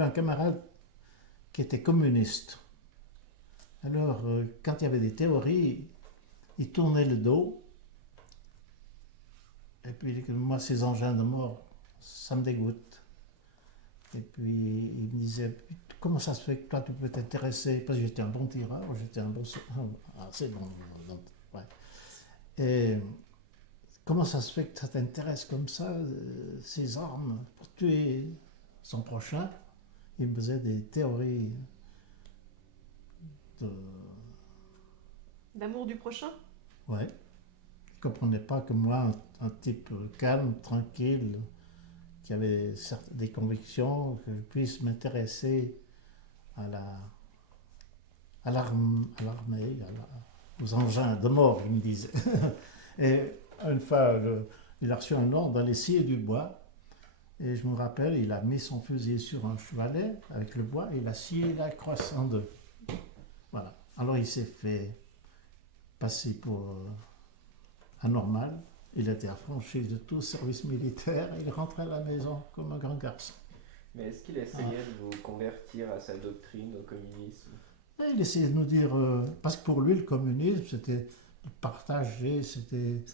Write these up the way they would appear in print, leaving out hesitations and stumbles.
Un camarade qui était communiste. Alors, quand il y avait des théories, il tournait le dos. Et puis, il dit que moi, ces engins de mort, ça me dégoûte. Et puis, il me disait, comment ça se fait que toi, tu peux t'intéresser? Parce que j'étais un bon tireur, j'étais un bon... assez bon. Ouais. Et comment ça se fait que ça t'intéresse comme ça, ces armes, pour tuer son prochain? Il me faisait des théories de... D'amour du prochain? Ouais. Il ne comprenait pas que moi, un type calme, tranquille, qui avait des convictions, que je puisse m'intéresser à l'armée, aux engins de mort, il me disait. Et une fois, il a reçu un ordre d'aller scier du bois. Et je me rappelle, il a mis son fusil sur un chevalet avec le bois et il a scié la crosse en deux. Voilà. Alors il s'est fait passer pour anormal. Il était affranchi de tout service militaire. Il rentrait à la maison comme un grand garçon. Mais est-ce qu'il essayait de vous convertir à sa doctrine, au communisme? Et il essayait de nous dire, parce que pour lui, le communisme, c'était partagé, c'était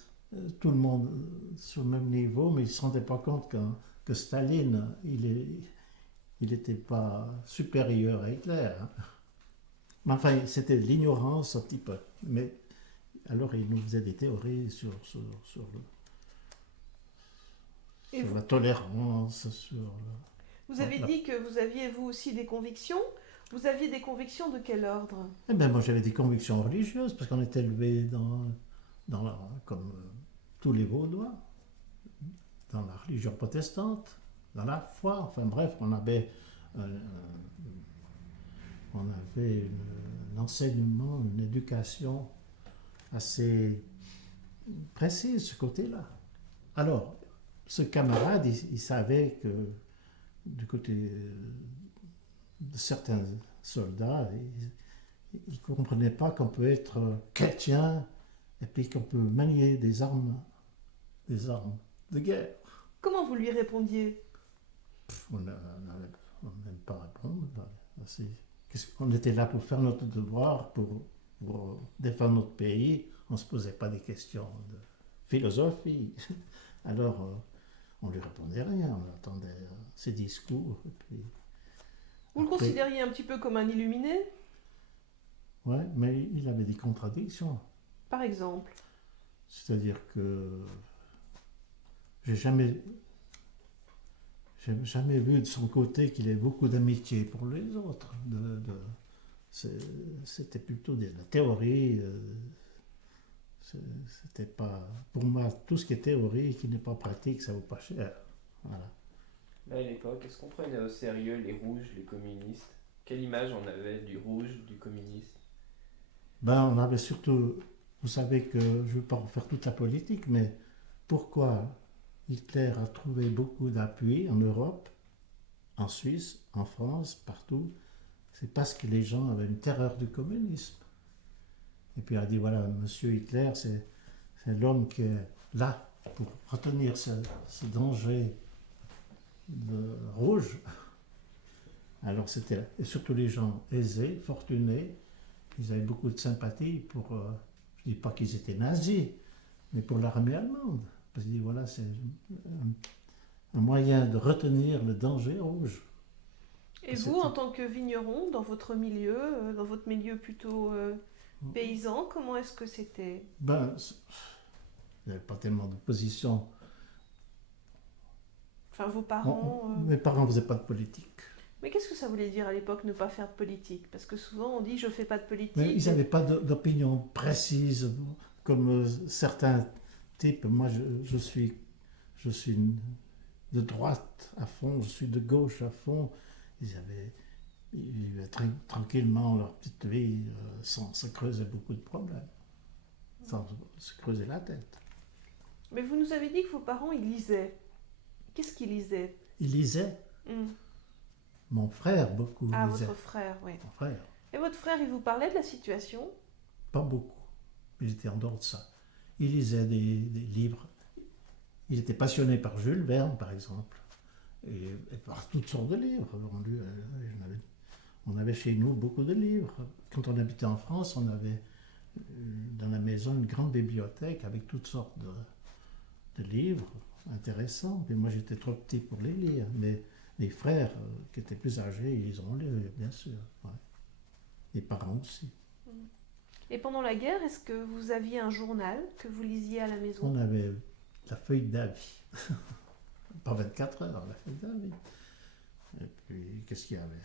tout le monde sur le même niveau, mais il ne se rendait pas compte que Staline, il n'était pas supérieur à Hitler. Hein. Mais enfin, c'était de l'ignorance un petit peu. Mais alors, il nous faisait des théories sur la tolérance, Vous avez dit que vous aviez vous aussi des convictions. Vous aviez des convictions de quel ordre? Eh bien, moi, j'avais des convictions religieuses, parce qu'on était élevé comme tous les Vaudois, dans la religion protestante, dans la foi. Enfin bref, on avait un enseignement, une éducation assez précise, ce côté-là. Alors, ce camarade, il savait que du côté de certains soldats, il ne comprenait pas qu'on peut être chrétien et puis qu'on peut manier des armes de guerre. Comment vous lui répondiez? On n'aime pas répondre. On était là pour faire notre devoir, pour défendre notre pays. On ne se posait pas des questions de philosophie. Alors, on ne lui répondait rien. On attendait ses discours. Et puis, Vous le considériez un petit peu comme un illuminé? Oui, mais il avait des contradictions. Par exemple? C'est-à-dire que j'ai jamais vu de son côté qu'il ait beaucoup d'amitié pour les autres. C'était plutôt de la théorie. C'était pas, pour moi, tout ce qui est théorie, qui n'est pas pratique, ça vaut pas cher. Voilà. Là, à l'époque, est-ce qu'on prenait au sérieux les rouges, les communistes? Quelle image on avait du rouge, du communiste? Ben, on avait surtout, vous savez que je ne veux pas refaire toute la politique, mais pourquoi Hitler a trouvé beaucoup d'appui en Europe, en Suisse, en France, partout? C'est parce que les gens avaient une terreur du communisme. Et puis il a dit, voilà, monsieur Hitler, c'est l'homme qui est là pour retenir ce danger de rouge. Alors c'était, et surtout les gens aisés, fortunés, ils avaient beaucoup de sympathie pour, je ne dis pas qu'ils étaient nazis, mais pour l'armée allemande. Parce qu'il dit, voilà, c'est un moyen de retenir le danger rouge. Et vous, en tant que vigneron, dans votre milieu plutôt paysan, comment est-ce que c'était? Ben, il n'y avait pas tellement d'opposition. Enfin, vos parents... Mes parents ne faisaient pas de politique. Mais qu'est-ce que ça voulait dire à l'époque, ne pas faire de politique? Parce que souvent on dit je fais pas de politique. Mais ils n'avaient pas d'opinion précise, comme certains types. Moi, je suis de droite à fond, je suis de gauche à fond. Ils vivaient tranquillement leur petite vie sans se creuser beaucoup de problèmes, sans se creuser la tête. Mais vous nous avez dit que vos parents, ils lisaient. Qu'est-ce qu'ils lisaient? Ils lisaient. Mon frère, beaucoup lisait. Ah, votre frère, oui. Mon frère. Et votre frère, il vous parlait de la situation? Pas beaucoup. Il était en dehors de ça. Il lisait des livres. Il était passionné par Jules Verne, par exemple. Et par toutes sortes de livres. On avait chez nous beaucoup de livres. Quand on habitait en France, on avait dans la maison une grande bibliothèque avec toutes sortes de livres intéressants. Et moi, j'étais trop petit pour les lire. Mais les frères qui étaient plus âgés, ils ont lu, bien sûr. Ouais. Les parents aussi. Et pendant la guerre, est-ce que vous aviez un journal que vous lisiez à la maison? On avait la feuille d'avis. Pas 24 heures, la feuille d'avis. Et puis, qu'est-ce qu'il y avait?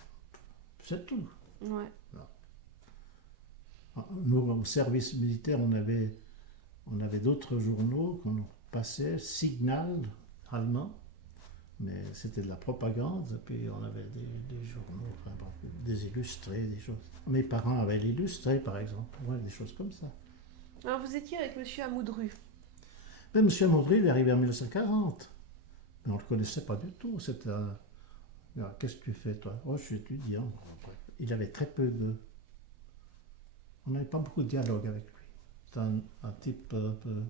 C'est tout. Ouais. Nous, au service militaire, on avait d'autres journaux qu'on passait, Signal, allemand, mais c'était de la propagande, et puis on avait des journaux, enfin, bon, des illustrés, des choses. Mes parents avaient l'illustré, par exemple, ouais, des choses comme ça. Alors vous étiez avec monsieur Amoudru. Mais M. Mondry, il est arrivé en 1940, mais on ne le connaissait pas du tout. C'était un... Ah, qu'est-ce que tu fais, toi? Oh, je suis étudiant. Il avait très peu de... On n'avait pas beaucoup de dialogue avec lui. C'était un type un peu...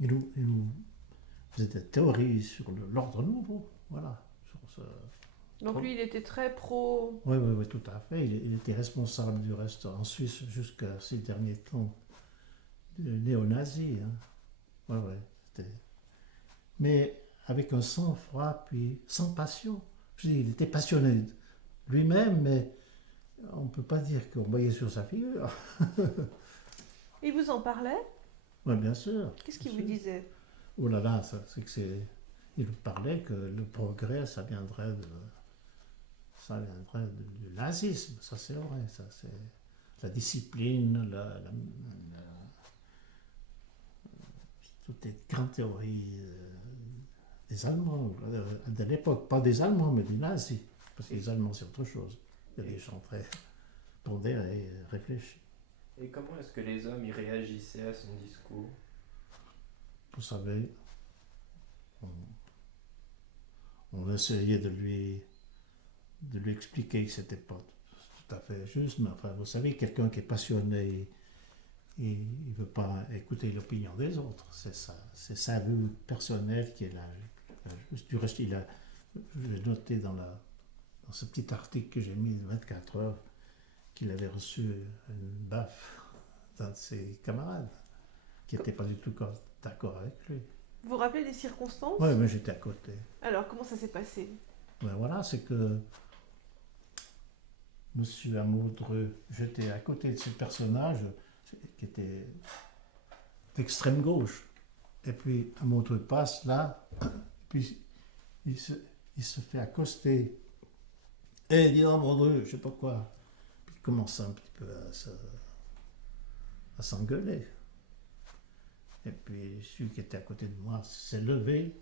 Il nous faisait des théories sur l'ordre nouveau, voilà. Sur ce... Donc lui, il était très pro... Oui, tout à fait. Il était responsable du reste en Suisse jusqu'à ces derniers temps de néo-nazis. Hein. C'était... Mais avec un sang-froid, puis sans passion. Je dis, il était passionné lui-même, mais on ne peut pas dire qu'on voyait sur sa figure. Il vous en parlait? Oui, bien sûr. Qu'est-ce qu'il vous disait? Oh là là, c'est que c'est... Il parlait que le progrès, ça viendrait du nazisme, ça c'est vrai, ça c'est la discipline, toutes les grandes théories des Allemands, de l'époque, pas des Allemands, mais des nazis, parce que les Allemands c'est autre chose. Il y a des gens très pondérés et réfléchis. Et comment est-ce que les hommes y réagissaient à son discours? Vous savez, on essayait de lui expliquer que c'était pas tout à fait juste, mais enfin, vous savez, quelqu'un qui est passionné, il ne veut pas écouter l'opinion des autres. C'est sa vue personnelle qui est la juste. Du reste, j'ai noté dans ce petit article que j'ai mis de 24 heures qu'il avait reçu une baffe d'un de ses camarades qui n'était pas du tout d'accord avec lui. Vous vous rappelez des circonstances? Oui, mais j'étais à côté. Alors, comment ça s'est passé? Ben voilà, c'est que Monsieur Amoudreux, j'étais à côté de ce personnage qui était d'extrême gauche. Et puis Amoudreux passe là, puis il se fait accoster. Eh, dis Amoudreux, je sais pas quoi. Puis il commence un petit peu à s'engueuler. Et puis celui qui était à côté de moi s'est levé,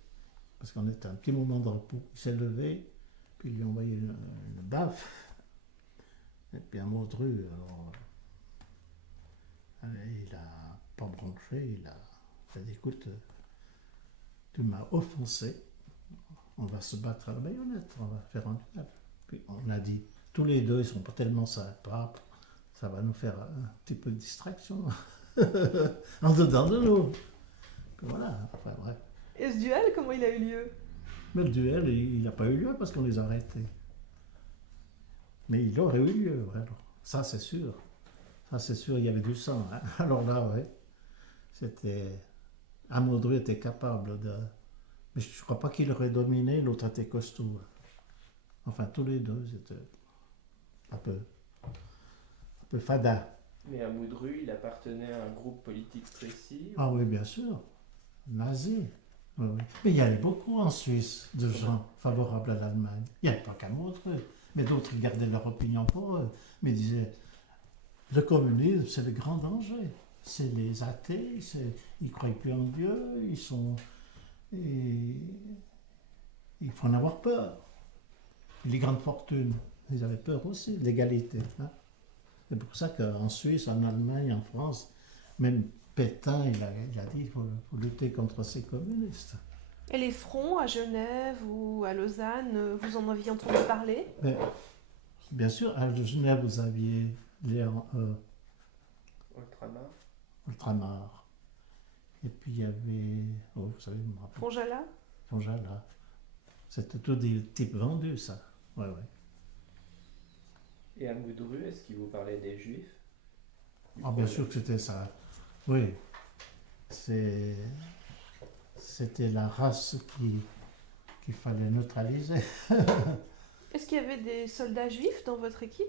parce qu'on était un petit moment dans le pot. Il s'est levé, puis il lui a envoyé une baffe. Et puis Amoudreux, alors, il a pas bronché, il a dit, écoute, tu m'as offensé, on va se battre à la baïonnette, on va faire un duel. Puis on a dit, tous les deux, ils sont pas tellement sympas, ça va nous faire un petit peu de distraction en dedans de nous. Puis voilà, enfin bref. Et ce duel, comment il a eu lieu? Mais le duel, il n'a pas eu lieu parce qu'on les a arrêtés. Mais il aurait eu lieu, ouais, alors. Ça c'est sûr. Ça c'est sûr, il y avait du sang. Hein. Alors là, ouais, c'était... Amoudreux était capable de... Mais je ne crois pas qu'il aurait dominé, l'autre était costaud. Enfin, tous les deux, c'était un peu fada. Mais Amoudreux, il appartenait à un groupe politique précis? Ah oui, bien sûr. Nazi. Oui, oui. Mais il y avait beaucoup en Suisse de gens favorables à l'Allemagne. Il n'y avait pas qu'Amoudreux. Mais d'autres gardaient leur opinion pour eux. Mais ils disaient, le communisme, c'est le grand danger. C'est les athées, ils ne croient plus en Dieu, il faut en avoir peur. Les grandes fortunes, ils avaient peur aussi, l'égalité. Hein. C'est pour ça qu'en Suisse, en Allemagne, en France, même Pétain, il a dit qu'il faut lutter contre ces communistes. Et les fronts à Genève ou à Lausanne, vous en aviez entendu parler? Mais, bien sûr, à Genève, vous aviez Léon Ultramar. Et puis il y avait... Oh, vous savez, je me rappelle. Fonjala? Conjala. C'était tout des types vendus, ça. Ouais, ouais. Et à Moudru, est-ce qu'il vous parlait des Juifs? Ah, bien sûr que c'était ça. Oui. C'était la race qu'il fallait neutraliser. Est-ce qu'il y avait des soldats juifs dans votre équipe?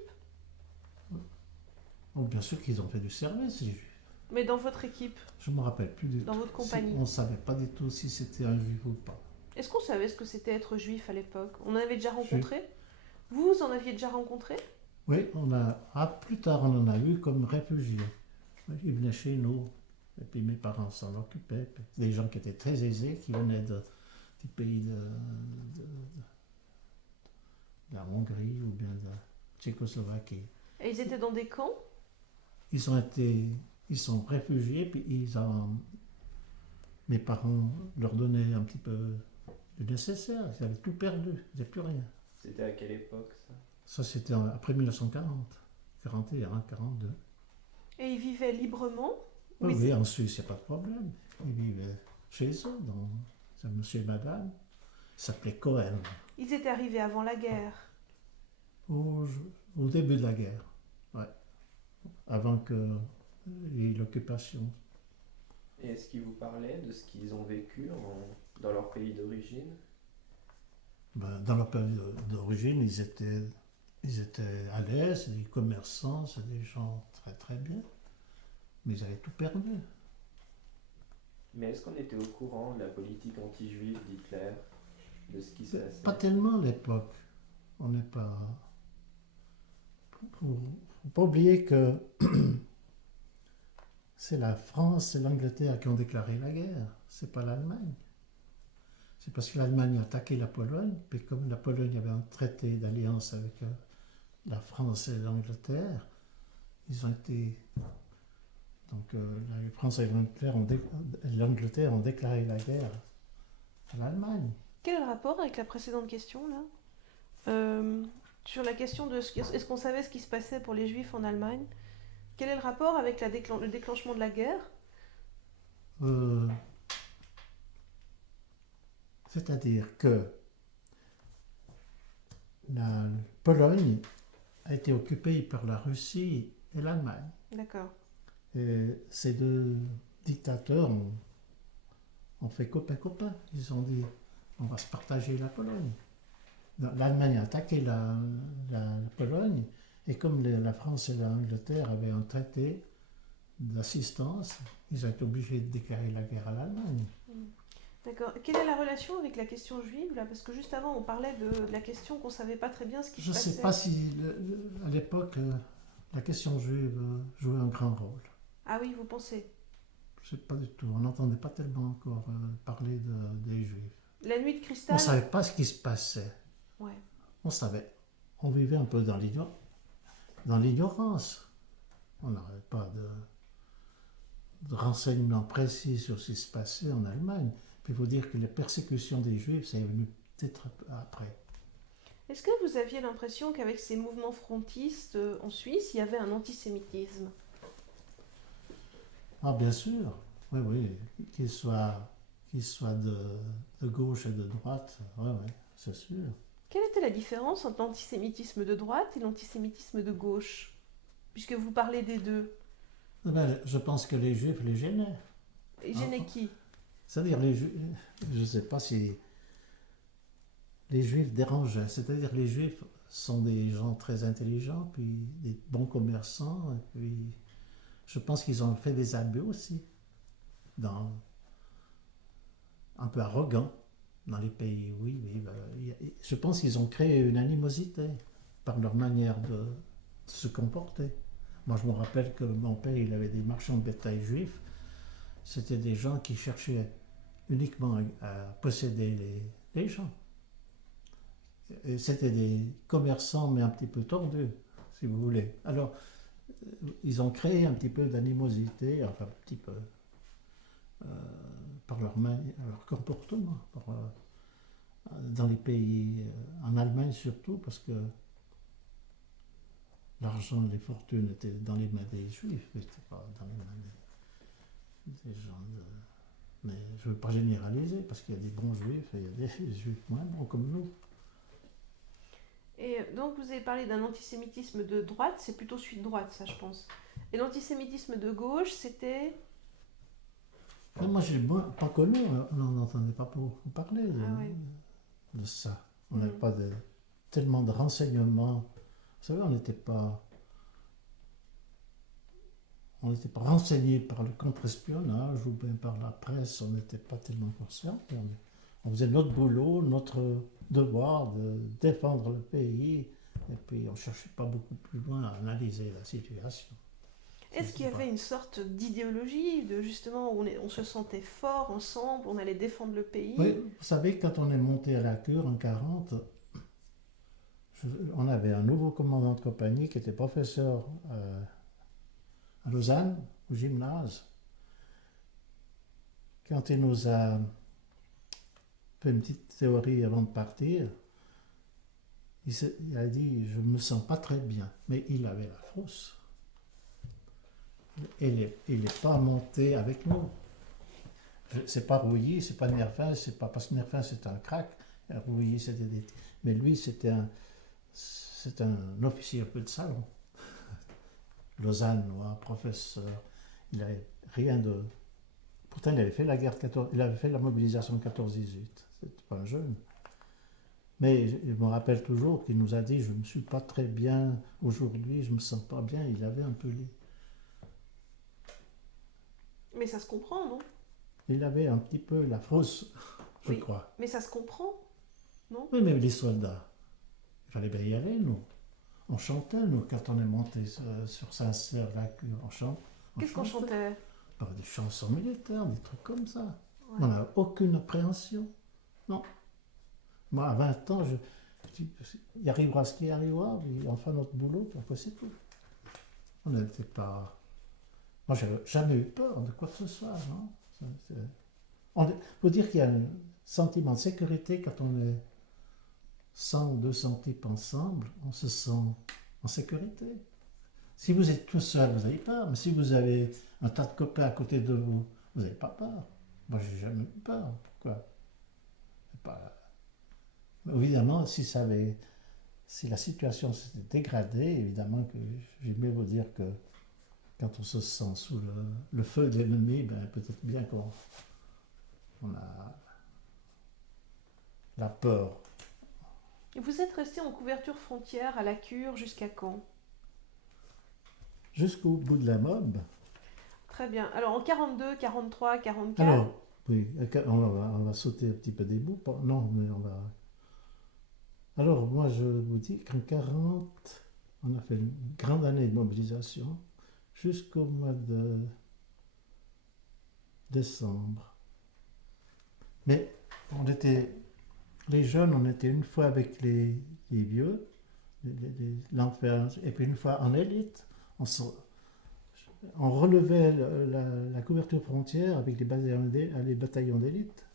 Bon, bien sûr qu'ils ont fait du service, les Juifs. Mais dans votre équipe, Je ne me rappelle plus du dans tout. votre compagnie? On ne savait pas du tout si c'était un Juif ou pas. Est-ce qu'on savait ce que c'était être juif à l'époque? On en avait déjà rencontré? Vous en aviez déjà rencontré? Oui, plus tard, on en a eu comme réfugiés. Ils venaient chez nous, et puis mes parents s'en occupaient. Des gens qui étaient très aisés, qui venaient du pays de la Hongrie ou bien de la Tchécoslovaquie. Et ils étaient dans des camps? Ils sont réfugiés, puis mes parents leur donnaient un petit peu du nécessaire. Ils avaient tout perdu, ils n'avaient plus rien. C'était à quelle époque ça? Ça, c'était après 1940, 41, 42. Et ils vivaient librement? Oui, oui, en Suisse, il n'y a pas de problème. Ils vivaient chez eux, c'est monsieur et madame. Ils s'appelaient Cohen, Ils étaient arrivés avant la guerre. au début de la guerre, ouais. Avant qu'il y ait l'occupation. Et est-ce qu'ils vous parlaient de ce qu'ils ont vécu dans leur pays d'origine? Dans leur pays d'origine, ils étaient à l'aise, des commerçants, c'est des gens très très bien. Mais ils avaient tout perdu. Mais est-ce qu'on était au courant de la politique anti-juive d'Hitler, de ce qui se passait? Pas tellement à l'époque. On n'est pas... Faut pas oublier que c'est la France et l'Angleterre qui ont déclaré la guerre. C'est pas l'Allemagne. C'est parce que l'Allemagne a attaqué la Pologne, puis comme la Pologne avait un traité d'alliance avec la France et l'Angleterre, ils ont été... Donc la France et l'Angleterre ont déclaré la guerre à l'Allemagne. Quel est le rapport avec la précédente question, là? Sur la question de est-ce qu'on savait ce qui se passait pour les Juifs en Allemagne? Quel est le rapport avec le déclenchement de la guerre? C'est-à-dire que la Pologne a été occupée par la Russie et l'Allemagne. D'accord. Et ces deux dictateurs ont fait copain-copain. Ils ont dit, on va se partager la Pologne. L'Allemagne a attaqué la Pologne, et comme la France et l'Angleterre avaient un traité d'assistance, ils ont été obligés de déclarer la guerre à l'Allemagne. D'accord. Quelle est la relation avec la question juive, là? Parce que juste avant, on parlait de la question qu'on ne savait pas très bien ce qui se passait. Je ne sais pas si, à l'époque, la question juive jouait un grand rôle. Ah oui, vous pensez? Je ne sais pas du tout. On n'entendait pas tellement encore parler des Juifs. La nuit de On cristal? ne savait pas ce qui se passait. Ouais. On savait. On vivait un peu dans l'ignorance. On n'avait pas de renseignements précis sur ce qui se passait en Allemagne. Puis il faut dire que les persécutions des Juifs, ça est venu peut-être après. Est-ce que vous aviez l'impression qu'avec ces mouvements frontistes en Suisse, il y avait un antisémitisme? Ah, bien sûr. Oui, oui. Qu'il soit de gauche et de droite, oui, oui, c'est sûr. Quelle était la différence entre l'antisémitisme de droite et l'antisémitisme de gauche? Puisque vous parlez des deux. Je pense que les Juifs les gênaient. Et gênaient qui? C'est-à-dire, je ne sais pas si les Juifs dérangeaient. C'est-à-dire, les Juifs sont des gens très intelligents, puis des bons commerçants, et puis je pense qu'ils ont fait des abus aussi, un peu arrogants dans les pays. Oui, je pense qu'ils ont créé une animosité par leur manière de se comporter. Moi, je me rappelle que mon père, il avait des marchands de bétail juifs. C'était des gens qui cherchaient uniquement à posséder les gens. Et c'était des commerçants, mais un petit peu tordus, si vous voulez. Alors, ils ont créé un petit peu d'animosité, enfin un petit peu, par leur comportement, dans les pays, en Allemagne surtout, parce que l'argent, les fortunes étaient dans les mains des Juifs, c'était pas dans les mains des gens Mais je ne veux pas généraliser, parce qu'il y a des bons juifs et il y a des juifs moins bons comme nous. Et donc vous avez parlé d'un antisémitisme de droite, c'est plutôt celui de droite, ça je pense. Et l'antisémitisme de gauche, c'était... Mais moi, je n'ai pas connu, on n'en entendait pas beaucoup parler Ah ouais. de ça. On n'avait Mhm. pas tellement de renseignements. Vous savez, on n'était pas renseignés par le contre-espionnage ou bien par la presse, on n'était pas tellement conscients. On faisait notre boulot, notre devoir de défendre le pays, et puis on ne cherchait pas beaucoup plus loin à analyser la situation. Est-ce qu'il y avait une sorte d'idéologie, de justement où on se sentait fort ensemble, on allait défendre le pays? Oui, vous savez, quand on est monté à la cure en 40, on avait un nouveau commandant de compagnie qui était professeur à Lausanne, au gymnase. Quand il nous a fait une petite théorie avant de partir, il a dit « je ne me sens pas très bien », mais il avait la frousse. Il n'est pas monté avec nous. C'est pas Rouilly, c'est pas Nervin, c'est pas parce que Nervin c'est un crack, Rouilly c'était des... Mais lui c'est un officier un peu de salon. Lausannois, professeur, il n'avait rien de... Pourtant il avait fait la guerre de 14... il avait fait la mobilisation de 14-18, c'était pas un jeune. Mais je me rappelle toujours qu'il nous a dit « je ne me suis pas très bien aujourd'hui, je ne me sens pas bien », il avait un peu les... Mais ça se comprend, non? Il avait un petit peu la frousse, je Oui. crois. Mais ça se comprend, non? Oui, mais les soldats, il fallait bien y aller, nous. On chantait, nous, quand on est monté sur Saint-Cyr, la cure, on chante. Qu'est-ce qu'on chantait? Des chansons militaires, des trucs comme ça. Ouais. On n'a aucune appréhension. Non. Moi, à 20 ans, il arrivera ce qui arrivera, puis on fait notre boulot, puis après c'est tout. On n'était pas... Moi, j'avais jamais eu peur de quoi que ce soit, non? Il faut dire qu'il y a un sentiment de sécurité quand on est 100 ou 200 types ensemble, on se sent en sécurité. Si vous êtes tout seul, vous avez peur, mais si vous avez un tas de copains à côté de vous, vous n'avez pas peur. Moi, j'ai jamais eu peur. Pourquoi? Évidemment, si la situation s'était dégradée, évidemment que j'aimais vous dire que quand on se sent sous le feu de l'ennemi, ben, peut-être bien qu'on a la peur. Et vous êtes resté en couverture frontière à la cure jusqu'à quand? Jusqu'au bout de la mob. Très bien. Alors en 42, 43, 44... Alors, oui, on va sauter un petit peu des bouts. Non, mais on va... Alors, moi, je vous dis qu'en 40, on a fait une grande année de mobilisation jusqu'au mois de décembre. Mais les jeunes, on était une fois avec les vieux, l'enfer, et puis une fois en élite. On relevait la couverture frontière avec les bataillons d'élite.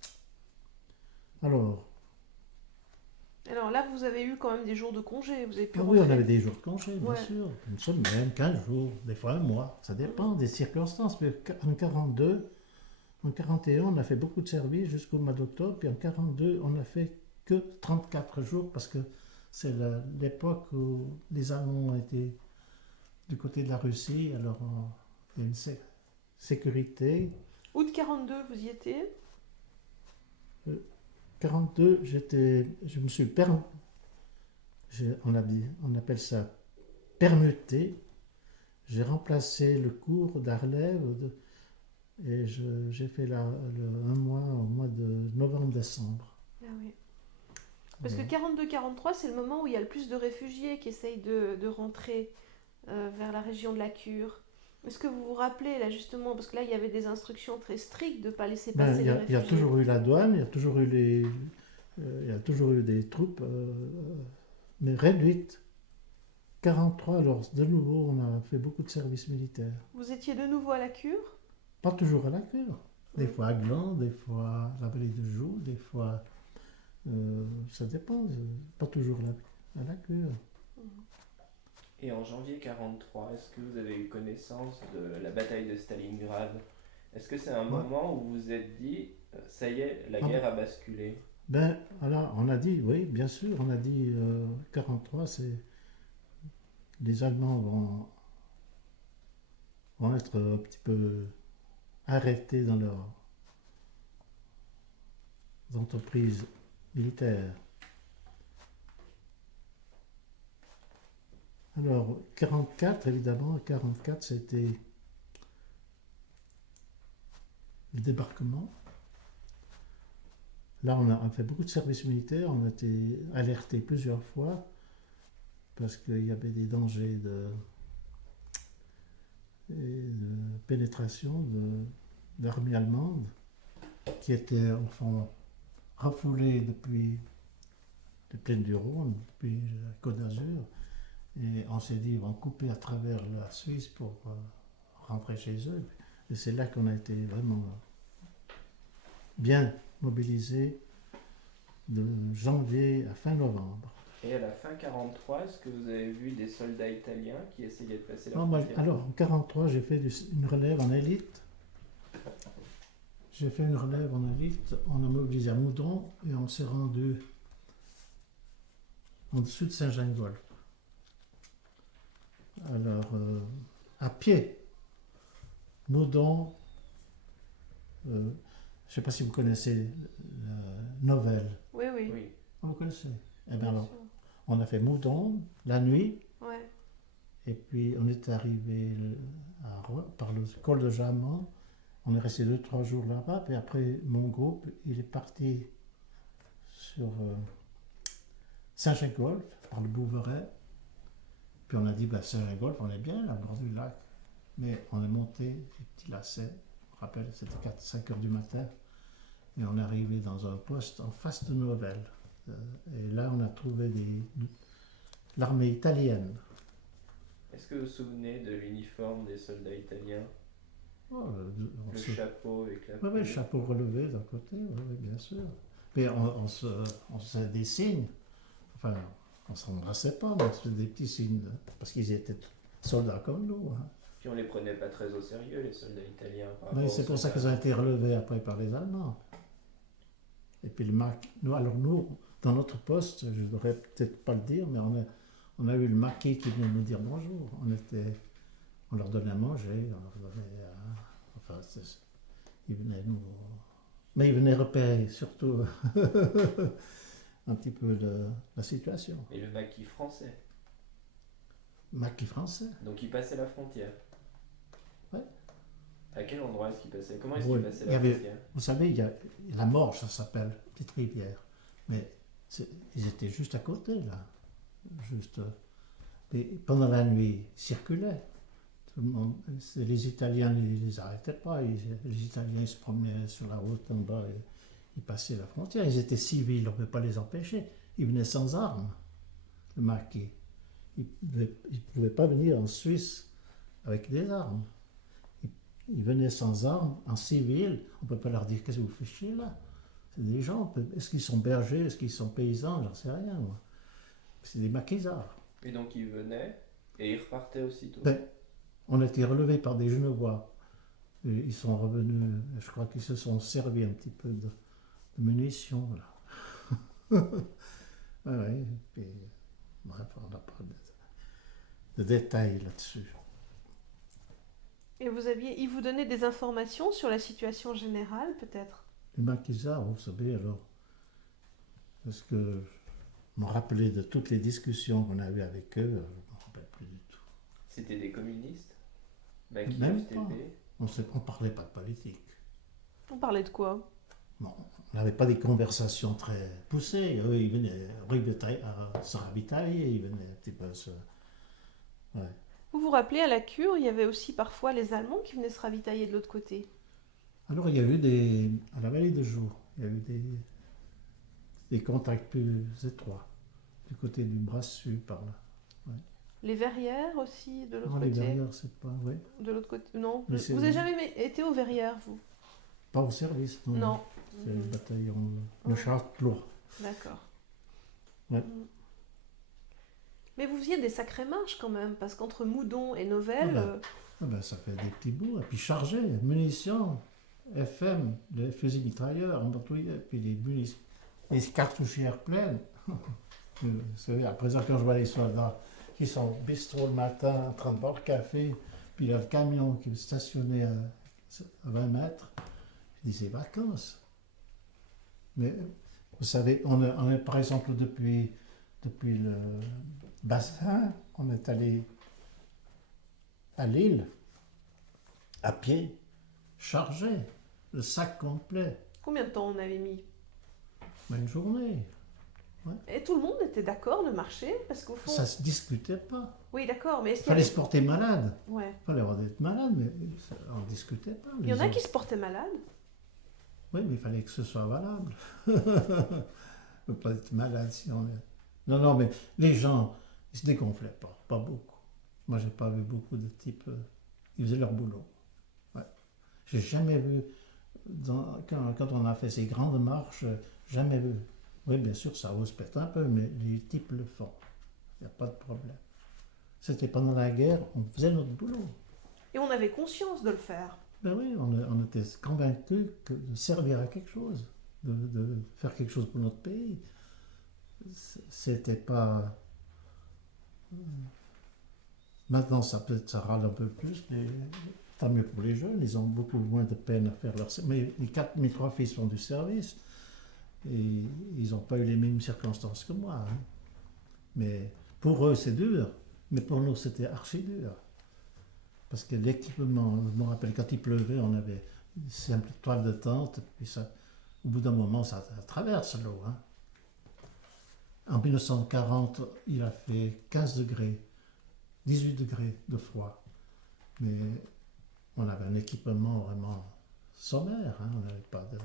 Alors là, vous avez eu quand même des jours de congé, vous avez pu oui, on rentrer. avait des jours de congé, bien Ouais. sûr. Une semaine, 15 jours, des fois un mois. Ça dépend des circonstances. Mais en 42, en 41, on a fait beaucoup de services jusqu'au mois d'octobre. Puis en 42, on n'a fait que 34 jours parce que c'est l'époque où les Allemands étaient du côté de la Russie. Alors, il y a une sécurité. Août 42, vous y étiez? 42, je me suis on appelle ça permuté. J'ai remplacé le cours d'Arlève et j'ai fait un mois au mois de novembre-décembre. Ah oui. Parce que 42-43, c'est le moment où il y a le plus de réfugiés qui essayent de rentrer vers la région de la Cure. Est-ce que vous vous rappelez, là, justement, parce que là, il y avait des instructions très strictes de ne pas laisser passer les réfugiés. Il y a toujours eu la douane, il y a toujours eu des troupes, mais réduites. 43, alors de nouveau, on a fait beaucoup de services militaires. Vous étiez de nouveau à la Cure? Pas toujours à la Cure. Des fois à Gland, des fois à la vallée de Joux, des fois... ça dépend, pas toujours à la Cure. Et en janvier 43, est-ce que vous avez eu connaissance de la bataille de Stalingrad Est-ce que c'est un Ouais. moment où vous vous êtes dit, ça y est, la Ah. guerre a basculé? Ben, voilà, on a dit, oui, bien sûr, on a dit 43, c'est les Allemands vont être un petit peu arrêtés dans leurs entreprises militaires. Alors, 44, évidemment, 44, c'était le débarquement. Là, on a fait beaucoup de services militaires, on a été alertés plusieurs fois parce qu'il y avait des dangers de pénétration de l'armée allemande qui était au fond refoulée depuis les plaines du Rhône, depuis la Côte d'Azur. Et on s'est dit, ils vont couper à travers la Suisse pour rentrer chez eux. Et c'est là qu'on a été vraiment bien mobilisés de janvier à fin novembre. Et à la fin 43, est-ce que vous avez vu des soldats italiens qui essayaient de passer la Non, moi, frontière? alors, en 1943, j'ai fait une relève en élite. J'ai fait une relève en élite. On a mobilisé à Moudon et on s'est rendu en dessous de Saint-Gingolf. Alors, à pied, Moudon, je ne sais pas si vous connaissez la Novelle. Oui, oui. Oui. Vous connaissez? Eh bien bien alors, sûr. on a fait Moudon la nuit. Ouais. Et puis on est arrivé par le col de Jaman. On est resté 2-3 jours là-bas. Puis après, mon groupe, il est parti sur Saint-Gingolf, par le Bouveret. Puis on a dit, bah, Saint-Gingolf, on est bien là, au bord du lac. Mais on est monté, les petits lacets. Je me rappelle, c'était 4-5 heures du matin. Et on est arrivé dans un poste en face de Novelle. Et là, on a trouvé l'armée italienne. Est-ce que vous vous souvenez de l'uniforme des soldats italiens? Oh, Le chapeau avec la ouais, le peau. chapeau relevé d'un côté, oui, bien sûr. Mais on se faisait des signes. Enfin, on ne s'embrassait pas, mais on se faisait des petits signes. Parce qu'ils étaient soldats comme nous. Hein. Puis on les prenait pas très au sérieux, les soldats italiens. Par Mais rapport c'est aux pour ça qu'ils soldats. ont été relevés après par les Allemands. Et puis nous, dans notre poste, je ne devrais peut-être pas le dire, mais on a eu le marquis qui venait nous dire bonjour. On leur donnait à manger, on leur donnait enfin, ils venaient nous... Mais ils venaient repérer surtout un petit peu la situation. Et le maquis français. Maquis français. Donc il passait la frontière. Ouais. À quel endroit est-ce qu'il passait? Comment est-ce Ouais, qu'il passait il y la avait- frontière? Vous savez, il y a la Morge, ça s'appelle, petite rivière. Mais ils étaient juste à côté, là. Juste. Et pendant la nuit, ils circulaient. Tout le monde, les Italiens ne les arrêtaient pas. Les Italiens ils se promenaient sur la route en bas. Et ils passaient la frontière. Ils étaient civils, on ne pouvait pas les empêcher. Ils venaient sans armes, le marquis. Ils ne pouvaient pas venir en Suisse avec des armes. Ils venaient sans armes, en civil. On ne peut pas leur dire qu'est-ce que vous faites chier là. C'est des gens. Est-ce qu'ils sont bergers? Est-ce qu'ils sont paysans? J'en sais rien, moi. C'est des maquisards. Et donc il venait et il repartait aussitôt. Ben, on a été relevés par des Genevois. Et ils sont revenus, je crois qu'ils se sont servis un petit peu de munitions, là. Ouais, et puis, bref, on n'a pas de détails là-dessus. Et ils vous donnaient des informations sur la situation générale, peut-être? Les maquisards, vous savez, alors, parce que je me rappelais de toutes les discussions qu'on a eues avec eux, je ne me rappelle plus du tout. C'était des communistes? Maquis, Même FTP? On ne parlait pas de politique. On parlait de quoi? Bon, on n'avait pas des conversations très poussées. Eux, ils venaient se ravitailler, ils venaient un petit peu se... Ouais. Vous vous rappelez, à la cure, il y avait aussi parfois les Allemands qui venaient se ravitailler de l'autre côté. Alors, il y a eu à la Vallée de Joux, il y a eu des contacts plus étroits, du côté du bras sud, par là. Les Verrières aussi, de l'autre Non, les côté. Verrières, c'est pas... Oui. De l'autre côté. Non. Mais Vous c'est- n'avez jamais été aux Verrières, vous? Pas au service, non. Non. C'est le bataillon, le Ouais. Châtelois. D'accord. Ouais. Mm. Mais vous faisiez des sacrées marches quand même, parce qu'entre Moudon et Novelle, Ça fait des petits bouts. Et puis chargé, munitions, FM, les fusils mitrailleurs, embouteillés, puis les cartouchières pleines. Vous savez, à présent, quand je vois les soldats qui sont au bistrot le matin en train de boire le café, puis il y a le camion qui est stationné à 20 mètres, je dis c'est vacances. Mais vous savez, on est par exemple depuis le bassin, on est allé à Lille, à pied, chargé, le sac complet, combien de temps on avait mis? une journée. Et tout le monde était d'accord de marcher, parce qu'au fond... Ça se discutait pas. Oui, d'accord, mais est-ce Il qu'il y fallait avait... se porter malade. Ouais. Il fallait avoir d'être malade, mais on ne discutait pas. Il y en a qui se portaient malades. Oui, mais il fallait que ce soit valable. On ne peut pas être malade si on est... Non, non, mais les gens, ils se dégonflaient pas beaucoup. Moi, j'ai pas vu beaucoup de types... ils faisaient leur boulot. Ouais. J'ai jamais vu, quand on a fait ces grandes marches, jamais vu. Oui, bien sûr, ça rouspète un peu, mais les types le font. Il n'y a pas de problème. C'était pendant la guerre, on faisait notre boulot. Et on avait conscience de le faire. Ben oui, on était convaincus de servir à quelque chose, de faire quelque chose pour notre pays. C'était pas... Maintenant, peut-être ça râle un peu plus, mais tant mieux pour les jeunes, ils ont beaucoup moins de peine à faire leur service. Mais mes trois fils font du service, et ils n'ont pas eu les mêmes circonstances que moi. Hein. Mais pour eux, c'est dur, mais pour nous, c'était archi dur. Parce que l'équipement, je me rappelle, quand il pleuvait, on avait une simple toile de tente, puis ça, au bout d'un moment, ça traverse l'eau. Hein. En 1940, il a fait 15 degrés, 18 degrés de froid. Mais on avait un équipement vraiment sommaire. Hein. On n'avait pas de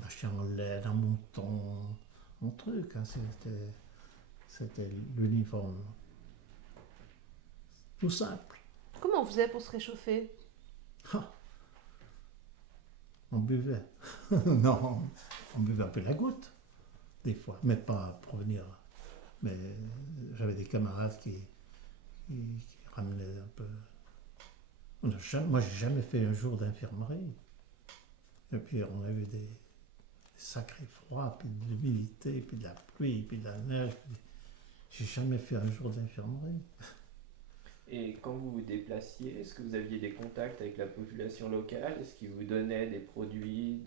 machine en laine, en mouton, en truc. Hein. C'était l'uniforme. Tout simple. Comment on faisait pour se réchauffer? Ah, on buvait. Non, on buvait un peu la goutte, des fois, mais pas pour venir. Mais j'avais des camarades qui ramenaient un peu. Moi, j'ai jamais fait un jour d'infirmerie. Et puis, on a eu des sacrés froids, puis de l'humidité, puis de la pluie, puis de la neige. J'ai jamais fait un jour d'infirmerie. Et quand vous vous déplaciez, est-ce que vous aviez des contacts avec la population locale? Est-ce qu'ils vous donnaient des produits,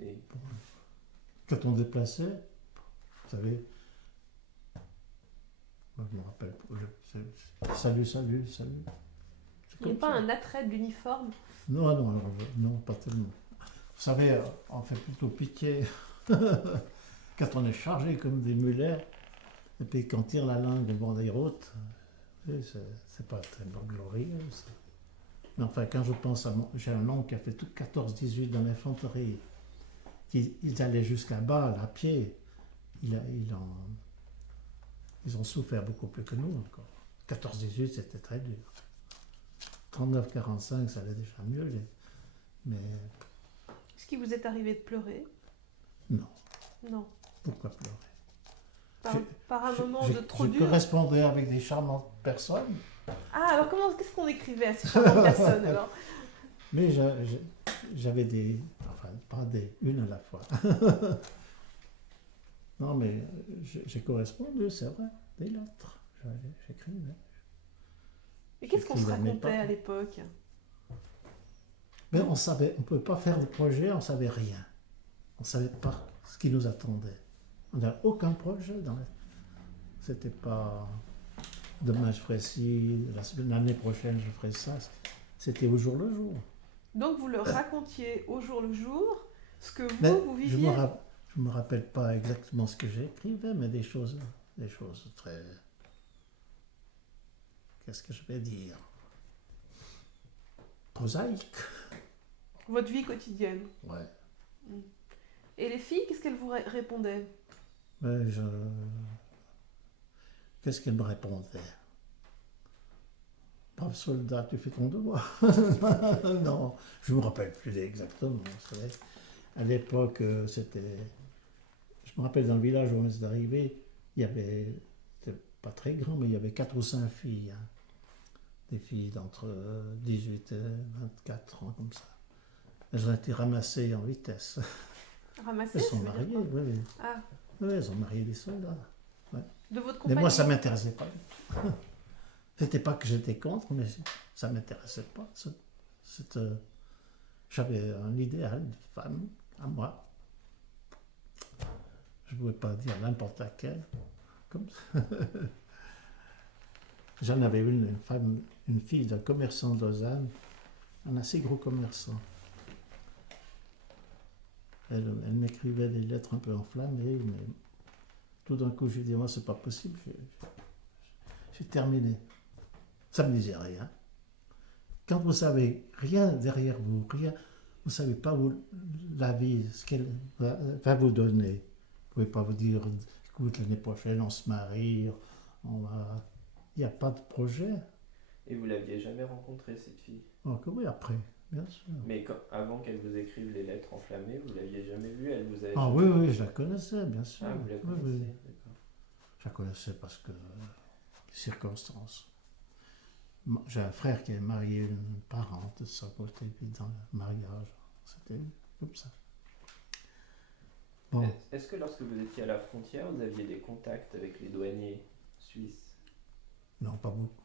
Quand on déplaçait, vous savez, moi je me rappelle, salut. Il n'y a pas un attrait de l'uniforme? Non, pas tellement. Vous savez, on fait plutôt pitié quand on est chargé comme des mulets, et puis qu'on tire la langue au bord des routes. C'est pas très glorieux. Mais enfin, quand je pense à j'ai un oncle qui a fait tout 14-18 dans l'infanterie. Ils allaient jusqu'à Bâle à pied. Ils ont souffert beaucoup plus que nous encore. 14-18, c'était très dur. 39-45, ça allait déjà mieux. Mais Est-ce qu'il vous est arrivé de pleurer? non. Non. Pourquoi pleurer? Par un moment de trop Je dur? correspondais avec des charmantes personnes. Ah, alors qu'est-ce qu'on écrivait à ces charmantes personnes alors? Mais j'avais une à la fois. Non, mais j'ai correspondu, c'est vrai, des lettres. J'écrivais. Et qu'est-ce qu'on se J'écrivais à mes racontait parents. à l'époque? Mais on ne pouvait pas faire de projet, on ne savait rien. On ne savait pas ce qui nous attendait. On n'avait aucun projet C'était pas demain je ferai ci, l'année prochaine je ferai ça. C'était au jour le jour. Donc vous leur racontiez au jour le jour ce que Mais vous viviez? je me rappelle pas exactement ce que j'écrivais, mais des choses très... Qu'est-ce que je vais dire? Prosaïques. Votre vie quotidienne. Ouais. Et les filles, qu'est-ce qu'elles vous répondaient? Mais qu'est-ce qu'elle me répondait? Brave soldat, tu fais ton devoir. Non, je ne me rappelle plus exactement. Vous savez. À l'époque, c'était... Je me rappelle dans le village où on est arrivé, il y avait... C'était pas très grand, mais il y avait 4 ou 5 filles. Hein. Des filles d'entre 18 et 24 ans, comme ça. Elles ont été ramassées en vitesse. Ramassé, Elles sont ça veut dire mariées, quoi? oui. Ah, Oui, elles ont marié des soldats. de votre Mais compagnie? moi, ça ne m'intéressait pas. C'était pas que j'étais contre, mais ça ne m'intéressait pas. J'avais un idéal de femme à moi. Je ne pouvais pas dire n'importe laquelle. Comme ça. J'en avais une femme, une fille d'un commerçant de Lausanne, un assez gros commerçant. Elle m'écrivait des lettres un peu enflammées, mais tout d'un coup, je lui ai dit, moi, c'est pas possible, j'ai terminé. Ça ne me disait rien. Quand vous savez rien derrière vous, rien, vous ne savez pas la vie, ce qu'elle va vous donner. Vous ne pouvez pas vous dire, écoute, l'année prochaine, on se marie, il n'y a pas de projet. Et vous l'aviez jamais rencontrée, cette fille? Oh, que oui, après, bien sûr. Mais avant qu'elle vous écrive les lettres enflammées, vous l'aviez jamais vue? Elle vous avait Ah jamais- oui, oui, je la connaissais, bien sûr. Ah, vous la Oui, connaissez, oui. d'accord. Je la connaissais parce que circonstances. J'ai un frère qui avait marié une parente de sa côté, puis dans le mariage, c'était comme ça. Bon, Est-ce que lorsque vous étiez à la frontière, vous aviez des contacts avec les douaniers suisses? non, pas beaucoup.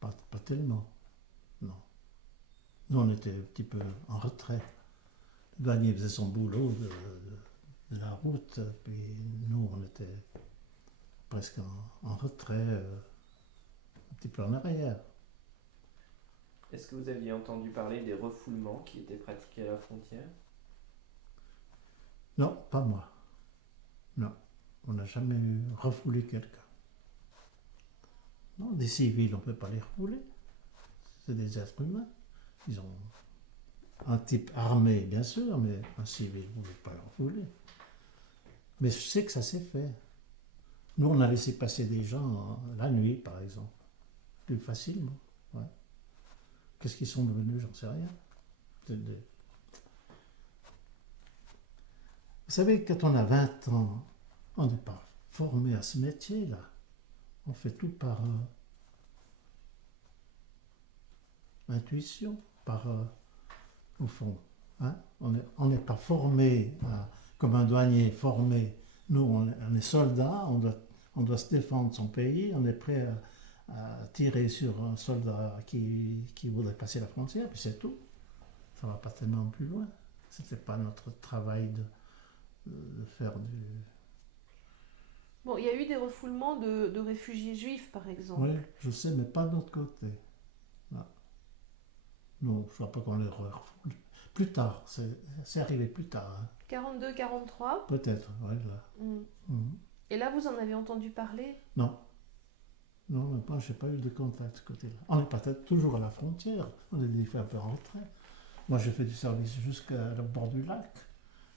Pas tellement, non. Nous, on était un petit peu en retrait. Le douanier faisait son boulot de la route, puis nous, on était presque en retrait, un petit peu en arrière. Est-ce que vous aviez entendu parler des refoulements qui étaient pratiqués à la frontière? Non, pas moi. Non, on n'a jamais refoulé quelqu'un. Non, des civils, on ne peut pas les refouler. C'est des êtres humains. Ils ont un type armé, bien sûr, mais un civil, vous ne pouvez pas le refouler. Mais je sais que ça s'est fait. Nous, on a laissé passer des gens la nuit, par exemple. Plus facilement. Ouais. Qu'est-ce qu'ils sont devenus, j'en sais rien. Vous savez, quand on a 20 ans, on n'est pas formé à ce métier-là. On fait tout par intuition, au fond. Hein? On n'est pas formé comme un douanier formé. Nous, on est soldats, on doit se défendre son pays, on est prêt à tirer sur un soldat qui voudrait passer la frontière, puis c'est tout. Ça ne va pas tellement plus loin. Ce n'était pas notre travail de faire du... Bon, il y a eu des refoulements de réfugiés juifs, par exemple. Oui, je sais, mais pas de notre côté. Non, je ne vois pas qu'on les refoule. Plus tard, c'est arrivé plus tard. Hein. 42-43. Peut-être, oui, là. Et là, vous en avez entendu parler? Non. Non, moi, je n'ai pas eu de contact de ce côté-là. On est peut-être toujours à la frontière. On est des fois un peu en retrait. Moi, j'ai fait du service jusqu'à le bord du lac.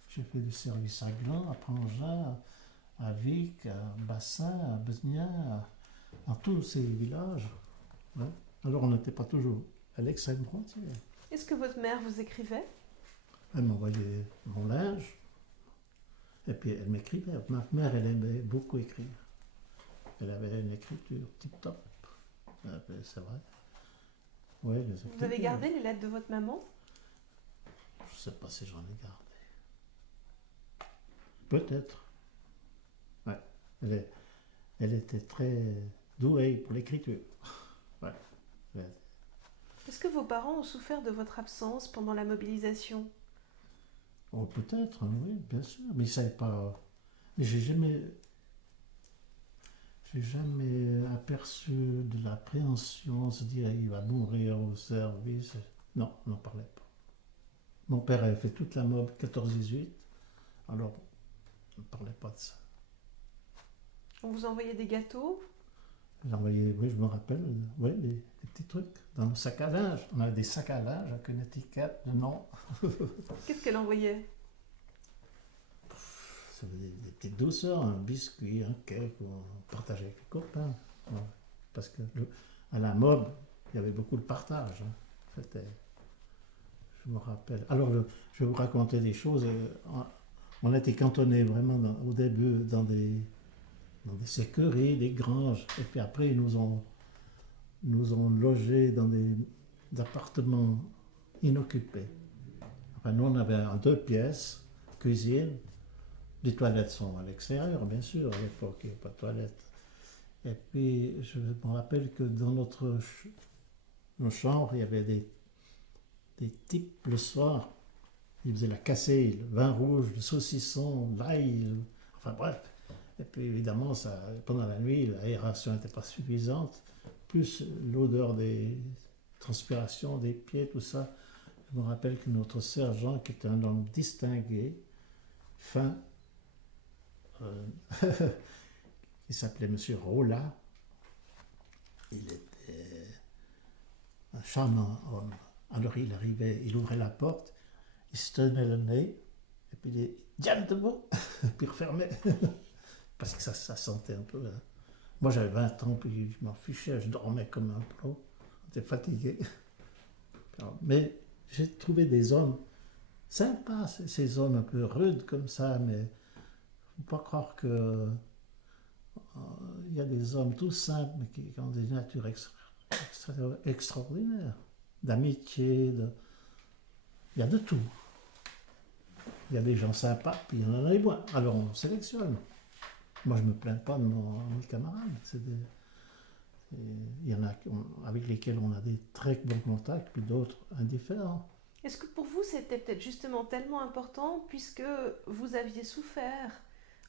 J'ai fait du service à Gland, à Prangin, à Vic, à Bassin, à Besnia, dans tous ces villages. Ouais. Alors, on n'était pas toujours à l'extrême frontière. Est-ce que votre mère vous écrivait? Elle m'envoyait mon linge. Et puis, elle m'écrivait. Ma mère, elle aimait beaucoup écrire. Elle avait une écriture tip-top. C'est vrai. Ouais, Vous avez gardé les lettres de votre maman? Je ne sais pas si j'en ai gardé. Peut-être. Ouais. Elle était très douée pour l'écriture. Ouais. Est-ce que vos parents ont souffert de votre absence pendant la mobilisation? Oh, peut-être, hein, oui, bien sûr. Mais ils ne savaient pas. Mais j'ai jamais aperçu de l'appréhension, se dire il va mourir au service. Non, on n'en parlait pas. Mon père avait fait toute la mob 14-18, alors on ne parlait pas de ça. On vous envoyait des gâteaux? J'ai envoyé, oui, je me rappelle, oui, des petits trucs dans le sac à linge. On avait des sacs à linge avec une étiquette de nom. Qu'est-ce qu'elle envoyait? Ça faisait des petites douceurs, un biscuit, un cake, on partageait avec les copains. Ouais. Parce que à la mob, il y avait beaucoup de partage. Hein. C'était, je me rappelle. Alors, je vais vous raconter des choses. On était cantonnés vraiment au début dans des dans des séqueries, des granges. Et puis après, ils nous ont logés dans des appartements inoccupés. Enfin, nous, on avait un 2 pièces, cuisine. Les toilettes sont à l'extérieur, bien sûr. À l'époque, il n'y avait pas de toilettes. Et puis, je me rappelle que dans nos chambres, il y avait des types le soir. Ils faisaient la cassée, le vin rouge, le saucisson, l'ail, enfin bref. Et puis évidemment, pendant la nuit, l'aération n'était pas suffisante. Plus l'odeur des transpirations, des pieds, tout ça. Je me rappelle que notre sergent, qui était un homme distingué, fin, qui s'appelait Monsieur Rolla, il était un charmant homme. Alors il arrivait, il ouvrait la porte, il se tenait le nez, et puis il dit « Diane debout !» puis il refermait. Parce que ça sentait un peu. Hein. Moi j'avais 20 ans, puis je m'en fichais, je dormais comme un plomb. J'étais fatigué. Mais j'ai trouvé des hommes sympas, ces hommes un peu rudes comme ça, mais il ne faut pas croire que il y a des hommes tout simples, mais qui ont des natures extraordinaires, d'amitié, il y a de tout. Il y a des gens sympas, puis il y en a des moins. Alors on sélectionne. Moi je ne me plains pas de mes camarades. Il y en a avec lesquels on a des très bons contacts, puis d'autres indifférents. Est-ce que pour vous c'était peut-être justement tellement important puisque vous aviez souffert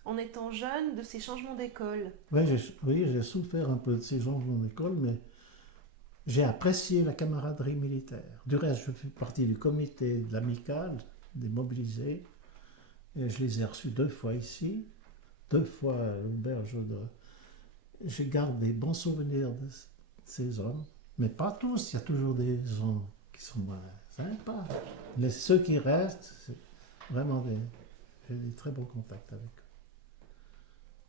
en étant jeune de ces changements d'école? Oui, j'ai souffert un peu de ces changements d'école, mais j'ai apprécié la camaraderie militaire. Du reste, je fais partie du comité de l'amicale des mobilisés, et je les ai reçus 2 fois ici, 2 fois à l'auberge de... Je garde des bons souvenirs de ces hommes, mais pas tous, il y a toujours des gens qui sont moins sympas. Mais ceux qui restent, c'est vraiment j'ai des très bons contacts avec eux.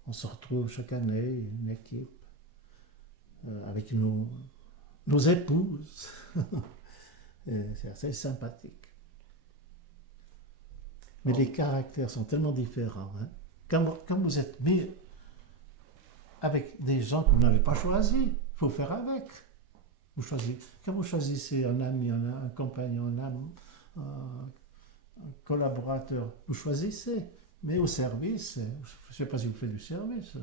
On se retrouve chaque année, une équipe, avec nos épouses. C'est assez sympathique. Mais les caractères sont tellement différents. Hein. Quand vous êtes mis avec des gens que vous n'avez pas choisis, il faut faire avec. Quand vous choisissez un ami, un compagnon, un collaborateur, vous choisissez. Mais au service, je ne sais pas si vous faites du service.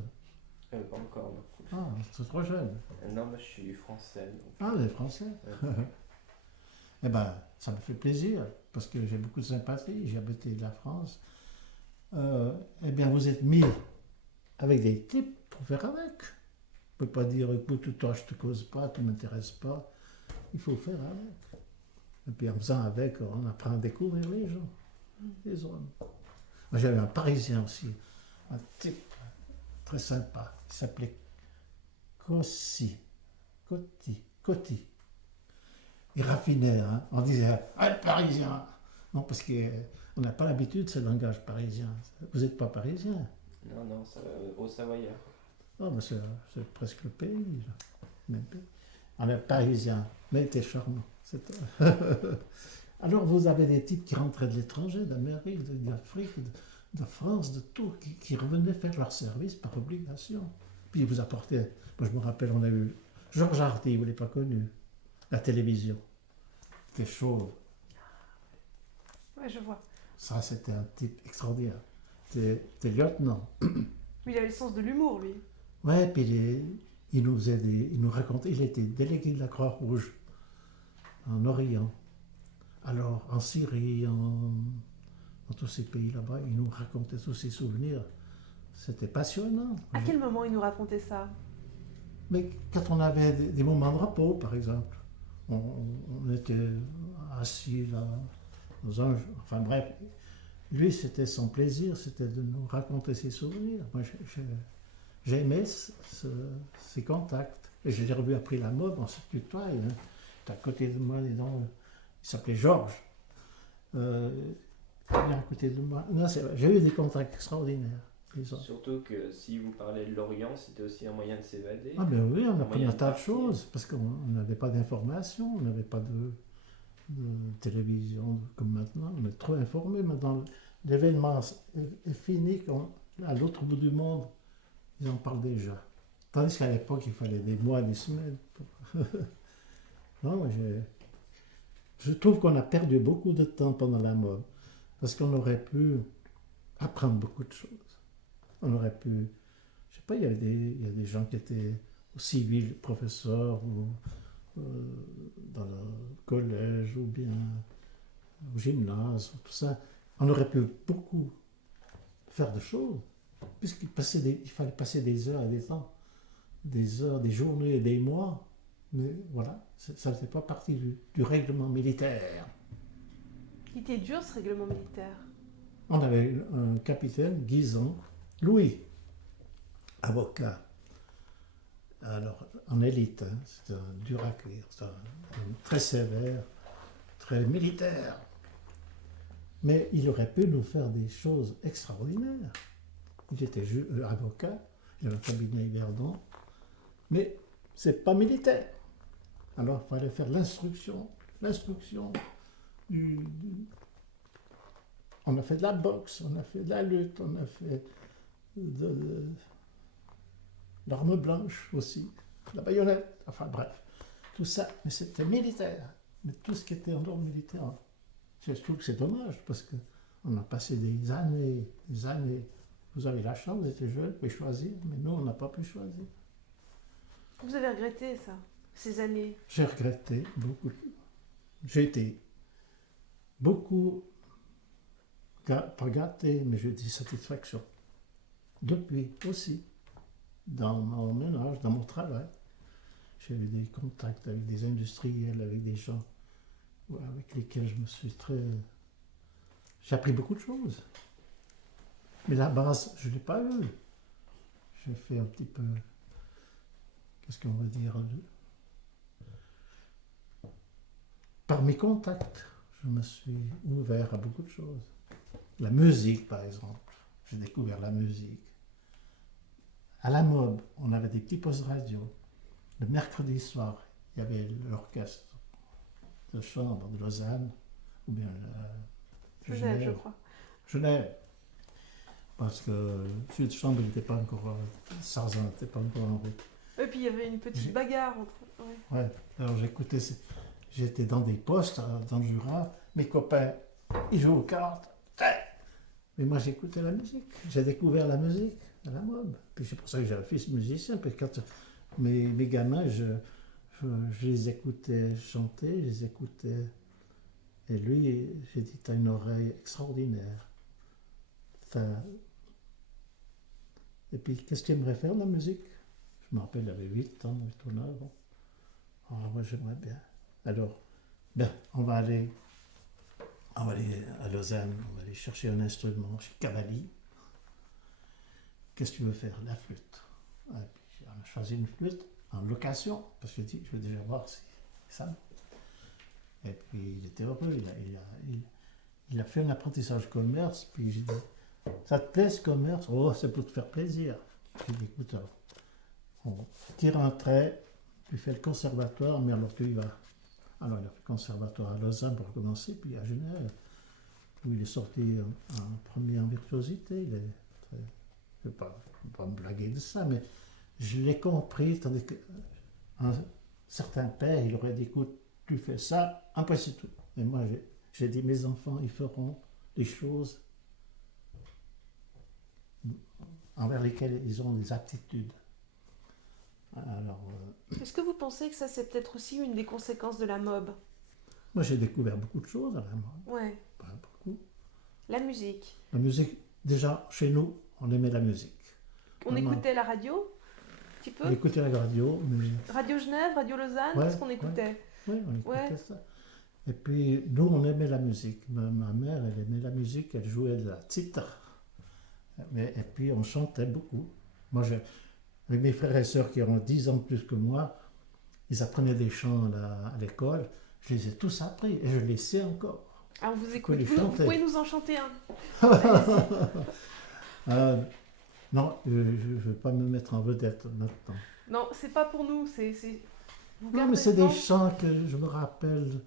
Pas encore, non. Ah, c'est trop jeune. Non, moi je suis français. Donc... Ah, vous êtes français. Ouais. Eh bien, ça me fait plaisir, parce que j'ai beaucoup de sympathie, j'ai habité de la France. Eh bien, vous êtes mis avec des types pour faire avec. On ne peut pas dire, écoute, toi, je ne te cause pas, tu ne m'intéresses pas. Il faut faire avec. Et puis en faisant avec, on apprend à découvrir les gens, les hommes. Moi, j'avais un Parisien aussi, un type très sympa, il s'appelait Coty. Il raffinait, hein. On disait « Ah, le Parisien !» Non, parce qu'on n'a pas l'habitude de ce langage parisien. Vous n'êtes pas parisien? Non, au Savoyard. Non, mais c'est presque le pays, là. Même pays. On est parisien, mais il était charmant. Alors vous avez des types qui rentraient de l'étranger, d'Amérique, d'Afrique, de France, de tout, qui revenaient faire leur service par obligation. Puis ils vous apportaient, moi je me rappelle, on a eu Georges Hardy, vous ne l'avez pas connu, la télévision. C'était chaud. Ouais, je vois. Ça, c'était un type extraordinaire. C'était lieutenant. Mais il avait le sens de l'humour, lui. Ouais, puis il nous racontait, il était délégué de la Croix-Rouge en Orient. Alors, en Syrie, dans tous ces pays là-bas, il nous racontait tous ses souvenirs. C'était passionnant. À quel moment il nous racontait ça? Mais quand on avait des moments de repos, par exemple, on était assis là, enfin bref, lui, c'était son plaisir, c'était de nous raconter ses souvenirs. Moi, j'aimais ces contacts. Et je l'ai revu après la mode, on se tutoie. Hein. À côté de moi, il s'appelait Georges. Il est à côté de moi. J'ai eu des contacts extraordinaires. Surtout que si vous parlez de l'Orient, c'était aussi un moyen de s'évader. Ah ben oui, on a appris un tas de choses, parce qu'on n'avait pas d'informations, on n'avait pas de télévision comme maintenant, on est trop informés. Maintenant, l'événement est fini à l'autre bout du monde. ils en parlent déjà. Tandis qu'à l'époque, il fallait des mois, des semaines. Non, je trouve qu'on a perdu beaucoup de temps pendant la mode, parce qu'on aurait pu apprendre beaucoup de choses. On aurait pu, je sais pas, il y a des gens qui étaient au civil, professeurs, ou dans le collège, ou bien au gymnase, tout ça. On aurait pu beaucoup faire de choses, puisqu'il fallait passer des heures et des temps, des heures, des journées et des mois. Mais voilà, ça ne faisait pas partie du règlement militaire. Il était dur ce règlement militaire. On avait un capitaine, Guisan, Louis, avocat. Alors, en élite, hein, c'est un dur à cuire, c'est un très sévère, très militaire. Mais il aurait pu nous faire des choses extraordinaires. Il était avocat, il avait un cabinet Yverdon, mais c'est pas militaire. Alors il fallait faire l'instruction. On a fait de la boxe, on a fait de la lutte, on a fait de l'arme blanche aussi, la baïonnette, enfin bref, tout ça, mais c'était militaire. Mais tout ce qui était en dehors militaire, je trouve que c'est dommage parce qu'on a passé des années. Vous avez la chance, vous étiez jeune, vous pouvez choisir, mais nous, on n'a pas pu choisir. Vous avez regretté ça, ces années? J'ai regretté beaucoup. J'ai été beaucoup, pas gâté, mais j'ai dit satisfaction. Depuis aussi, dans mon ménage, dans mon travail, j'ai eu des contacts avec des industriels, avec des gens avec lesquels je me suis j'ai appris beaucoup de choses. Mais la base, je ne l'ai pas eue. J'ai fait un petit peu, qu'est-ce qu'on va dire, par mes contacts, je me suis ouvert à beaucoup de choses. La musique, par exemple. J'ai découvert la musique. À la MOB, on avait des petits postes radio. Le mercredi soir, il y avait l'orchestre de chambre de Lausanne, ou bien Genève, je crois. Genève. Parce que le sud de chambre n'était pas encore, Sarzan n'était pas encore en route. Et puis il y avait une petite bagarre entre. Ouais. Ouais. Alors j'écoutais, j'étais dans des postes dans le Jura, mes copains, ils jouaient aux cartes. Mais moi j'écoutais la musique, j'ai découvert la musique à la MOB. Puis c'est pour ça que j'ai un fils musicien, puis quand mes gamins, je les écoutais chanter, je les écoutais. Et lui, j'ai dit, t'as une oreille extraordinaire. Et puis, qu'est-ce qu'il aimerait faire, la musique? Je me rappelle, il avait 8 ans, 8 ou 9 ans. Oh, moi, j'aimerais bien. Alors, ben, on va aller à Lausanne, on va aller chercher un instrument chez Cavalli. Qu'est-ce que tu veux faire? La flûte. Et puis, on a choisi une flûte en location, parce que je dis, je veux déjà voir si ça. Et puis, il était heureux, il a fait un apprentissage commerce, puis j'ai dit, ça te plaît ce commerce? Oh, c'est pour te faire plaisir. J'ai dit, écoute, on tire un trait, tu fais le conservatoire, mais alors tu y vas. Alors il a fait le conservatoire à Lausanne pour commencer, puis à Genève, où il est sorti en premier en virtuosité. Je ne vais pas me blaguer de ça, mais je l'ai compris, tandis qu'un certain père, il aurait dit, écoute, tu fais ça, après c'est tout. Et moi, j'ai dit, mes enfants, ils feront les choses envers lesquelles ils ont des aptitudes. Alors, Est-ce que vous pensez que ça, c'est peut-être aussi une des conséquences de la MOB? moi, j'ai découvert beaucoup de choses à la MOB. Ouais. Pas beaucoup. La musique. La musique, déjà, chez nous, on aimait la musique. On écoutait la radio, un petit peu? On écoutait la radio, mais... Radio Genève, Radio Lausanne, Ouais, qu'est-ce qu'on écoutait? Oui, on écoutait Ouais. ça. Et puis, nous, on aimait la musique. Ma mère, elle aimait la musique, elle jouait de la tsitar. Et puis, on chantait beaucoup. Moi, avec mes frères et sœurs qui ont 10 ans de plus que moi, ils apprenaient des chants à l'école. Je les ai tous appris et je les sais encore. Ah, on vous Je écoute. peux les Vous chanter. pouvez nous en chanter un? Non, je ne veux pas me mettre en vedette maintenant. Non, c'est pas pour nous, c'est... Vous Non, gardez mais c'est le temps. des chants que je me rappelle.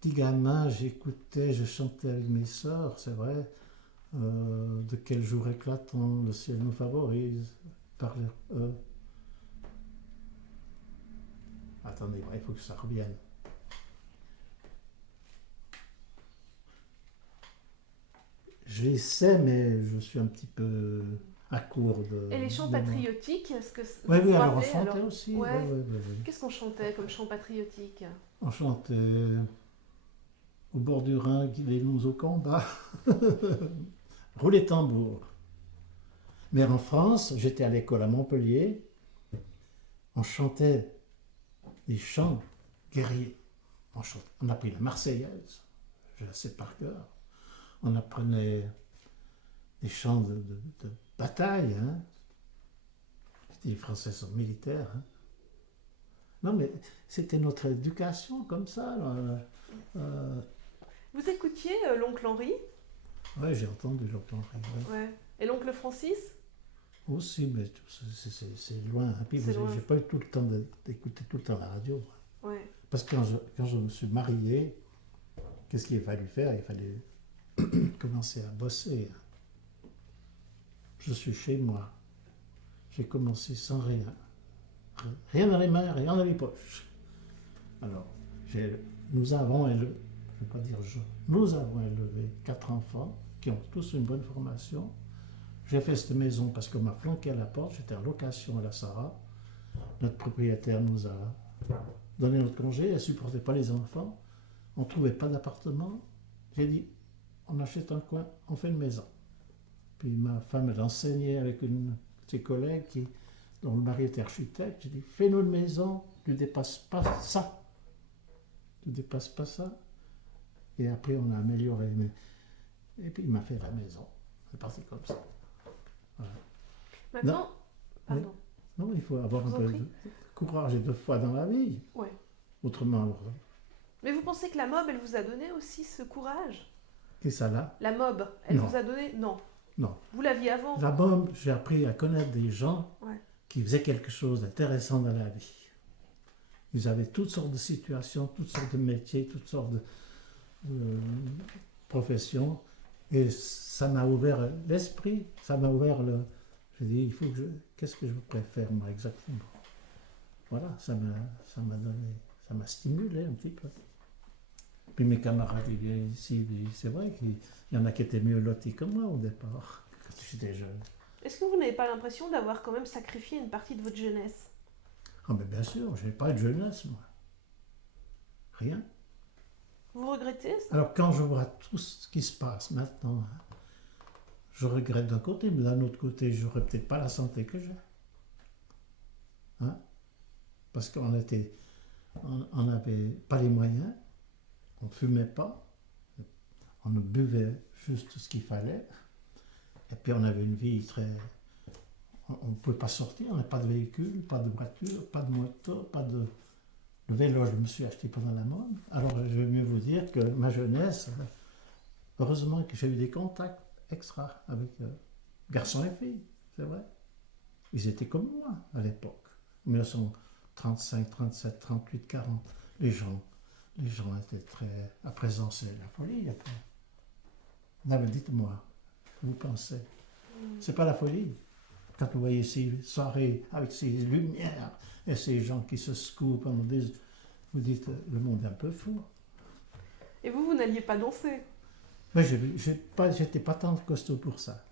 Petit gamin, j'écoutais, je chantais avec mes sœurs, c'est vrai. De quel jour éclatant le ciel nous favorise. parler. Attendez, il faut que ça revienne. Je les sais, mais je suis un petit peu à court de. Et les chants de moi. patriotiques, est-ce que Oui, vous oui, vous alors on rappelez, chantait alors aussi. Ouais. Oui. Qu'est-ce qu'on chantait comme chant patriotique? On chantait au bord du Rhin, guidez-nous au combat. Rouler tambour. Mais en France, j'étais à l'école à Montpellier, on chantait des chants guerriers. On apprit la Marseillaise, je la sais par cœur. On apprenait des chants de bataille. Hein. Les Français sont militaires. Hein. Non, mais c'était notre éducation comme ça. Vous écoutiez l'oncle Henri? Oui, j'ai entendu l'entendre. Ouais. Ouais. Et l'oncle Francis? Aussi, mais c'est loin. Hein. Puis C'est loin. j'ai pas eu tout le temps d'écouter tout le temps la radio. Ouais. Parce que quand je me suis marié, qu'est-ce qu'il a fallu faire? Il fallait commencer à bosser. Je suis chez moi. J'ai commencé sans rien. Rien dans les mains, rien dans les poches. Alors, nous avons élevé, je ne vais pas dire nous avons élevé 4 enfants qui ont tous une bonne formation. J'ai fait cette maison parce qu'on m'a flanqué à la porte, j'étais en location à la Sarah. Notre propriétaire nous a donné notre congé, elle ne supportait pas les enfants. On ne trouvait pas d'appartement. J'ai dit, on achète un coin, on fait une maison. Puis ma femme, elle enseignait avec une de ses collègues dont le mari était architecte. J'ai dit, fais-nous une maison, tu ne dépasses pas ça. Tu ne dépasses pas ça. Et après, on a amélioré. Et puis, il m'a fait la maison. C'est parti comme ça. Voilà. Maintenant, pardon. Non, il faut avoir un Je vous peu en prie. de courage et de foi dans la vie. Ouais. Autrement, Mais vous pensez que la mob, elle vous a donné aussi ce courage? qu'est-ce que ça là? La mob, elle Non. vous a donné? Non. Non. Vous l'aviez avant? La bombe, j'ai appris à connaître des gens Ouais. qui faisaient quelque chose d'intéressant dans la vie. Ils avaient toutes sortes de situations, toutes sortes de métiers, toutes sortes de professions. Et ça m'a ouvert l'esprit, ça m'a ouvert le... J'ai dit, il faut que qu'est-ce que je préfère moi exactement? Voilà, ça m'a donné, ça m'a stimulé un petit peu. Puis mes camarades ils viennent ici, c'est vrai qu'il y en a qui étaient mieux lotis que moi au départ, quand j'étais jeune. Est-ce que vous n'avez pas l'impression d'avoir quand même sacrifié une partie de votre jeunesse? Ah mais bien sûr, je n'ai pas de jeunesse moi. Rien. Vous regrettez ça? Alors quand je vois tout ce qui se passe maintenant, hein, je regrette d'un côté, mais d'un autre côté, je n'aurais peut-être pas la santé que j'ai. Hein? Parce qu'on n'avait pas les moyens, on ne fumait pas, on ne buvait juste ce qu'il fallait, et puis on avait une vie très... On ne pouvait pas sortir, on n'avait pas de véhicule, pas de voiture, pas de moto, pas de... Le vélo, je me suis acheté pendant la mode. Alors, je vais mieux vous dire que ma jeunesse, heureusement que j'ai eu des contacts extra avec garçons et filles, c'est vrai. Ils étaient comme moi à l'époque, 1935, 37, 38, 40. Les gens étaient très... À présent, c'est la folie. Après. Non, mais dites-moi, vous pensez, c'est pas la folie? Quand vous voyez ces soirées avec ces lumières et ces gens qui se secouent pendant des... Vous dites, le monde est un peu fou. Et vous n'alliez pas danser? Mais j'étais pas tant costaud pour ça.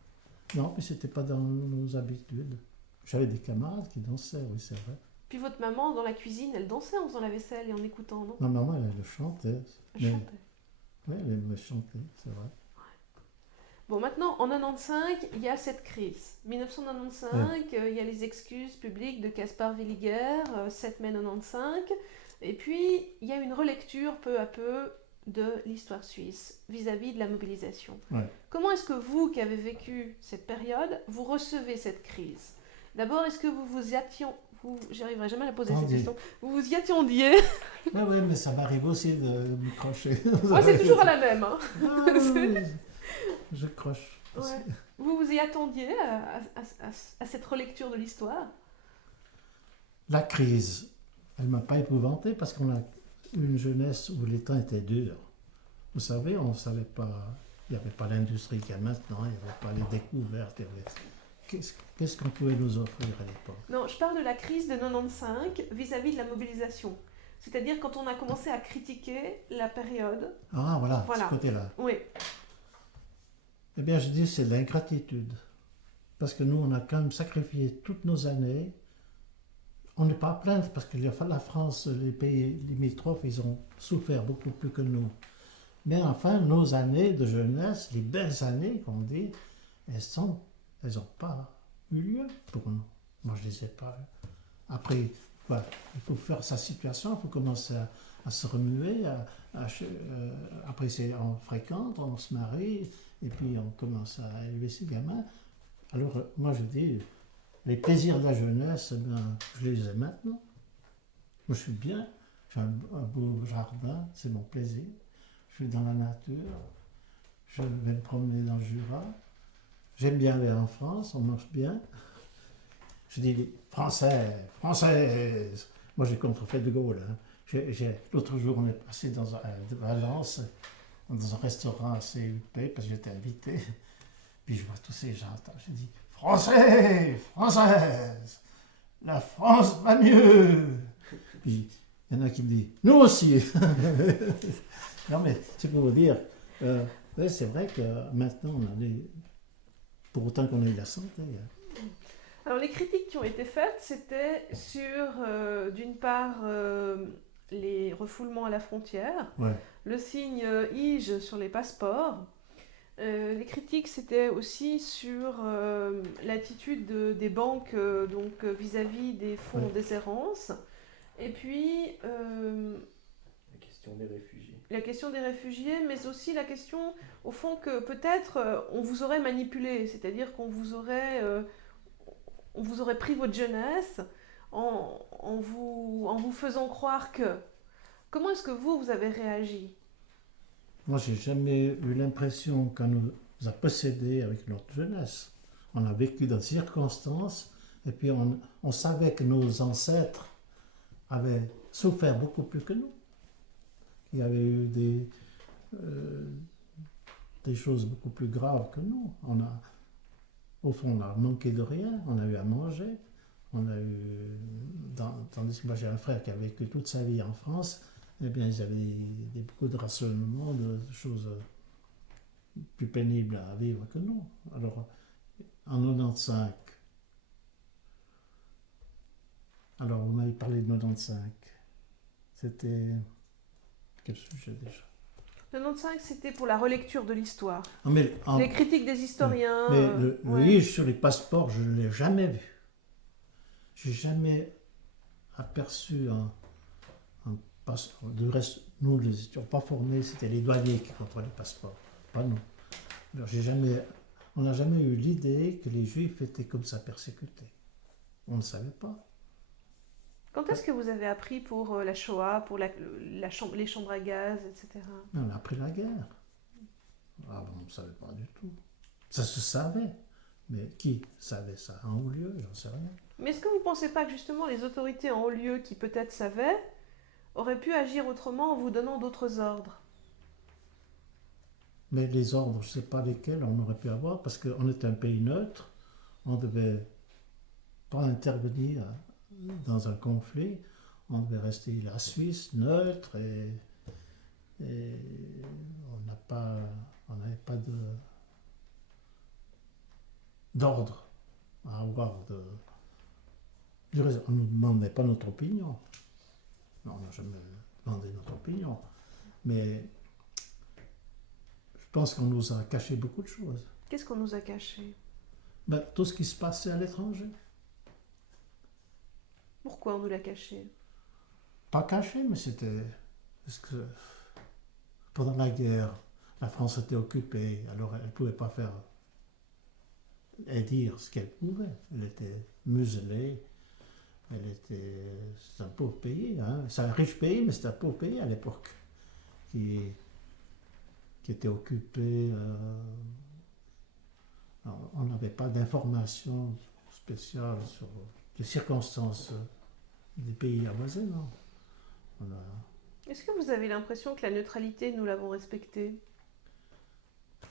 Non, puis c'était pas dans nos habitudes. J'avais des camarades qui dansaient, oui, c'est vrai. Puis votre maman, dans la cuisine, elle dansait en faisant la vaisselle et en écoutant, non? Ma maman, elle chantait. Elle chantait. Oui, elle aimait chanter, c'est vrai. Bon, maintenant, en 1995, il y a cette crise. 1995, il y a les excuses publiques de Caspar Villiger, 7 mai 1995. Et puis, il y a une relecture peu à peu de l'histoire suisse vis-à-vis de la mobilisation. Ouais. Comment est-ce que vous, qui avez vécu cette période, vous recevez cette crise? D'abord, est-ce que j'arriverai jamais à la poser cette question. Vous vous y attendiez? Oui, mais ça m'arrive aussi de me crocher. Moi, c'est toujours à la même. Hein. Ah, oui, je croche. Ouais. Vous vous y attendiez à cette relecture de l'histoire? La crise, elle ne m'a pas épouvanté parce qu'on a eu une jeunesse où les temps étaient durs. Vous savez, on ne savait pas, il n'y avait pas l'industrie qu'il y a maintenant, il n'y avait pas les découvertes, il qu'est-ce qu'on pouvait nous offrir à l'époque? Non, je parle de la crise de 95 vis-à-vis de la mobilisation. C'est-à-dire quand on a commencé à critiquer la période. Ah, voilà, Voilà. ce côté-là. Oui, Eh bien, je dis, c'est l'ingratitude. Parce que nous, on a quand même sacrifié toutes nos années. On n'est pas à plaindre parce que la France, les pays limitrophes, ils ont souffert beaucoup plus que nous. Mais enfin, nos années de jeunesse, les belles années qu'on dit, elles n'ont pas eu lieu pour nous. Moi, je ne les ai pas eues. Après, quoi, il faut faire sa situation, il faut commencer à se remuer. Après, on fréquente, on se marie, et puis on commence à élever ses gamins. Alors, moi, je dis, les plaisirs de la jeunesse, eh bien, je les ai maintenant. Moi, je suis bien, j'ai un beau jardin, c'est mon plaisir. Je suis dans la nature, je vais me promener dans le Jura. J'aime bien aller en France, on mange bien. Je dis Français, Françaises. Moi, j'ai contrefait de Gaulle. Hein. L'autre jour, on est passé de Valence, dans un restaurant assez huppé, parce que j'étais invité. Puis je vois tous ces gens. Je dis Français, Françaises, la France va mieux. Puis il y en a qui me disent nous aussi. Non, mais c'est pour vous dire, c'est vrai que maintenant, on a pour autant qu'on ait de la santé. Hein. alors les critiques qui ont été faites, c'était sur, d'une part, les refoulements à la frontière, Ouais. le signe IGE sur les passeports. Les critiques, c'était aussi sur l'attitude des banques donc, vis-à-vis des fonds en déshérence. Et puis, La question des réfugiés. la question des réfugiés, mais aussi la question, au fond, que peut-être on vous aurait manipulé, c'est-à-dire qu'on vous aurait pris votre jeunesse en vous faisant croire que... Comment est-ce que vous avez réagi? Moi, j'ai jamais eu l'impression qu'on nous a possédés avec notre jeunesse. On a vécu dans des circonstances, et puis on savait que nos ancêtres avaient souffert beaucoup plus que nous. Il y avait eu des choses beaucoup plus graves que nous. Au fond, on a manqué de rien, on a eu à manger. On a eu, tandis que moi j'ai un frère qui a vécu toute sa vie en France, eh bien ils avaient beaucoup de rationnement, de choses plus pénibles à vivre que nous. Alors, en 95, alors vous m'avez parlé de 95, c'était quel sujet déjà? 95, c'était pour la relecture de l'histoire. Ah, mais les critiques des historiens. Mais le ouais. livre sur les passeports, je ne l'ai jamais vu. Je n'ai jamais aperçu un passeport. Du reste, nous, les étions pas formés, c'était les douaniers qui contrôlaient les passeports, pas nous. Alors, on n'a jamais eu l'idée que les Juifs étaient comme ça persécutés. On ne savait pas. Quand est-ce que vous avez appris pour la Shoah, pour les chambres à gaz, etc. Mais on a appris la guerre. Ah bon, on ne savait pas du tout. Ça se savait. Mais qui savait ça? En haut lieu, j'en sais rien. Mais est-ce que vous ne pensez pas que justement les autorités en haut lieu, qui peut-être savaient, auraient pu agir autrement en vous donnant d'autres ordres? Mais les ordres, je ne sais pas lesquels on aurait pu avoir, parce qu'on était un pays neutre, on ne devait pas intervenir dans un conflit, on devait rester la Suisse neutre et on n'avait pas d'ordre à avoir du reste, on ne nous demandait pas notre opinion. Non, on n'a jamais demandé notre opinion. Mais je pense qu'on nous a caché beaucoup de choses. Qu'est-ce qu'on nous a caché? Ben, tout ce qui se passait à l'étranger. Pourquoi on nous l'a caché? Pas caché, mais c'était... Parce que pendant la guerre, la France était occupée, alors elle ne pouvait pas faire et dire ce qu'elle pouvait. Elle était muselée. C'est un pauvre pays. Hein. C'est un riche pays, mais c'est un pauvre pays à l'époque. Qui était occupé. On n'avait pas d'informations spéciales sur les circonstances des pays voisins. Non. Est-ce que vous avez l'impression que la neutralité, nous l'avons respectée?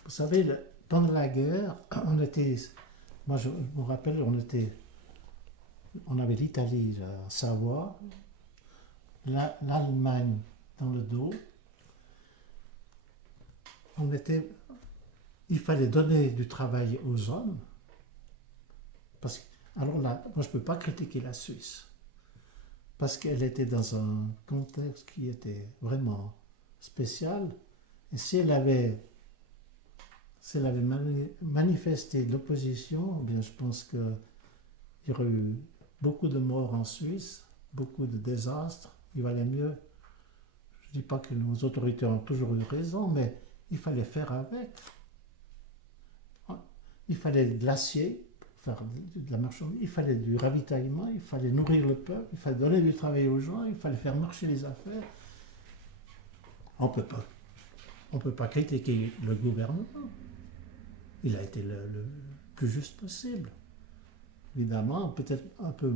Vous savez, pendant la guerre, on était Moi, je me rappelle, on avait l'Italie, la Savoie, l'Allemagne dans le dos. Il fallait donner du travail aux hommes. Alors là, moi, je ne peux pas critiquer la Suisse. Parce qu'elle était dans un contexte qui était vraiment spécial. Et si elle avait manifesté l'opposition, eh bien, je pense qu'il y aurait eu beaucoup de morts en Suisse, beaucoup de désastres. Il valait mieux. Je ne dis pas que nos autorités ont toujours eu raison, mais il fallait faire avec. Il fallait de l'acier pour faire de la marchandise, il fallait du ravitaillement, il fallait nourrir le peuple, il fallait donner du travail aux gens, il fallait faire marcher les affaires. On ne peut pas critiquer le gouvernement. Il a été le plus juste possible. Évidemment, peut-être un peu,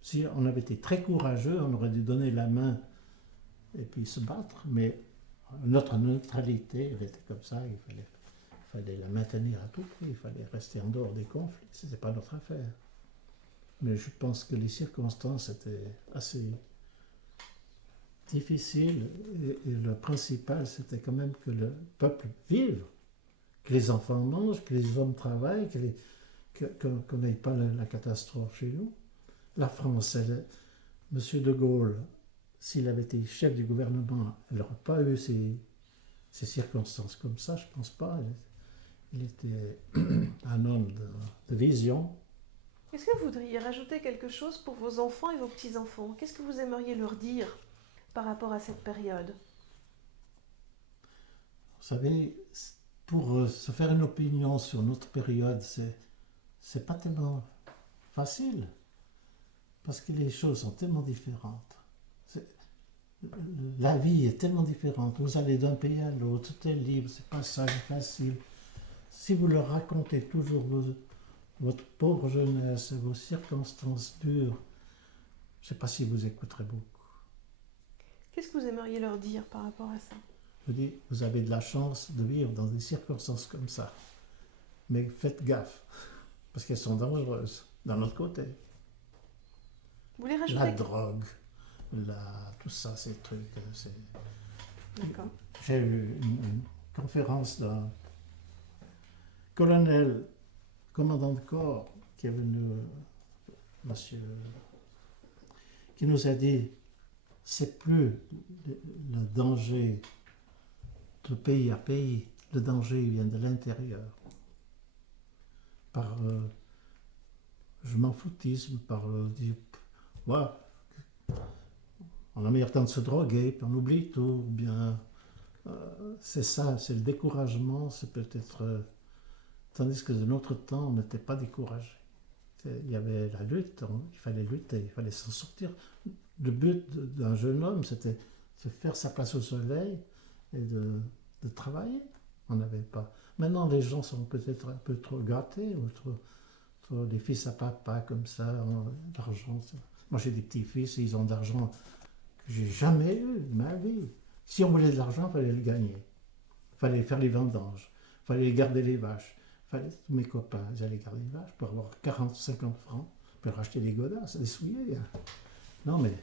si on avait été très courageux, on aurait dû donner la main et puis se battre, mais notre neutralité, elle était comme ça, il fallait la maintenir à tout prix, il fallait rester en dehors des conflits, ce n'était pas notre affaire. Mais je pense que les circonstances étaient assez difficiles et le principal, c'était quand même que le peuple vive, que les enfants mangent, que les hommes travaillent, qu'on n'ait pas la catastrophe chez nous. La France, M. de Gaulle, s'il avait été chef du gouvernement, elle n'aurait pas eu ces circonstances comme ça, je ne pense pas. Il était un homme de vision. Est-ce que vous voudriez rajouter quelque chose pour vos enfants et vos petits-enfants? Qu'est-ce que vous aimeriez leur dire par rapport à cette période? Vous savez, pour se faire une opinion sur notre période, c'est pas tellement facile, parce que les choses sont tellement différentes. La vie est tellement différente. Vous allez d'un pays à l'autre, tout est libre, c'est pas ça, c'est facile. Si vous leur racontez toujours votre pauvre jeunesse, vos circonstances dures, je ne sais pas si vous écouterez beaucoup. Qu'est-ce que vous aimeriez leur dire par rapport à ça? Je dis, vous avez de la chance de vivre dans des circonstances comme ça. Mais faites gaffe, parce qu'elles sont dangereuses, d'un autre côté. Vous voulez rajouter La drogue, tout ça, ces trucs. D'accord. J'ai eu une conférence d'un colonel, commandant de corps, qui est venu, monsieur, qui nous a dit, c'est plus le danger de pays à pays, le danger vient de l'intérieur. Par je m'en foutisme, par ouais, on a meilleur temps de se droguer, puis on oublie tout, ou bien c'est ça, c'est le découragement, c'est peut-être... tandis que de notre temps, on n'était pas découragé. Il y avait la lutte, il fallait lutter, il fallait s'en sortir. Le but d'un jeune homme, c'était de faire sa place au soleil et de travailler. On n'avait pas... Maintenant, les gens sont peut-être un peu trop gâtés, ou trop des fils à papa, comme ça, l'argent. Moi, j'ai des petits-fils, ils ont de l'argent que j'ai jamais eu de ma vie. Si on voulait de l'argent, il fallait le gagner. Il fallait faire les vendanges, il fallait garder les vaches. Tous mes copains, ils allaient garder les vaches pour avoir 40, 50 francs, pour racheter des godasses, des souliers. Non, mais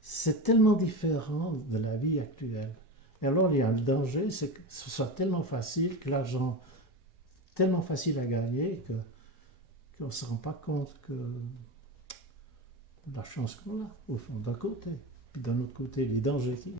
c'est tellement différent de la vie actuelle. Et alors, il y a le danger, c'est que ce soit tellement facile, que l'argent tellement facile à gagner, qu'on ne se rend pas compte que la chance qu'on a, au fond, d'un côté. Puis d'un autre côté, les dangers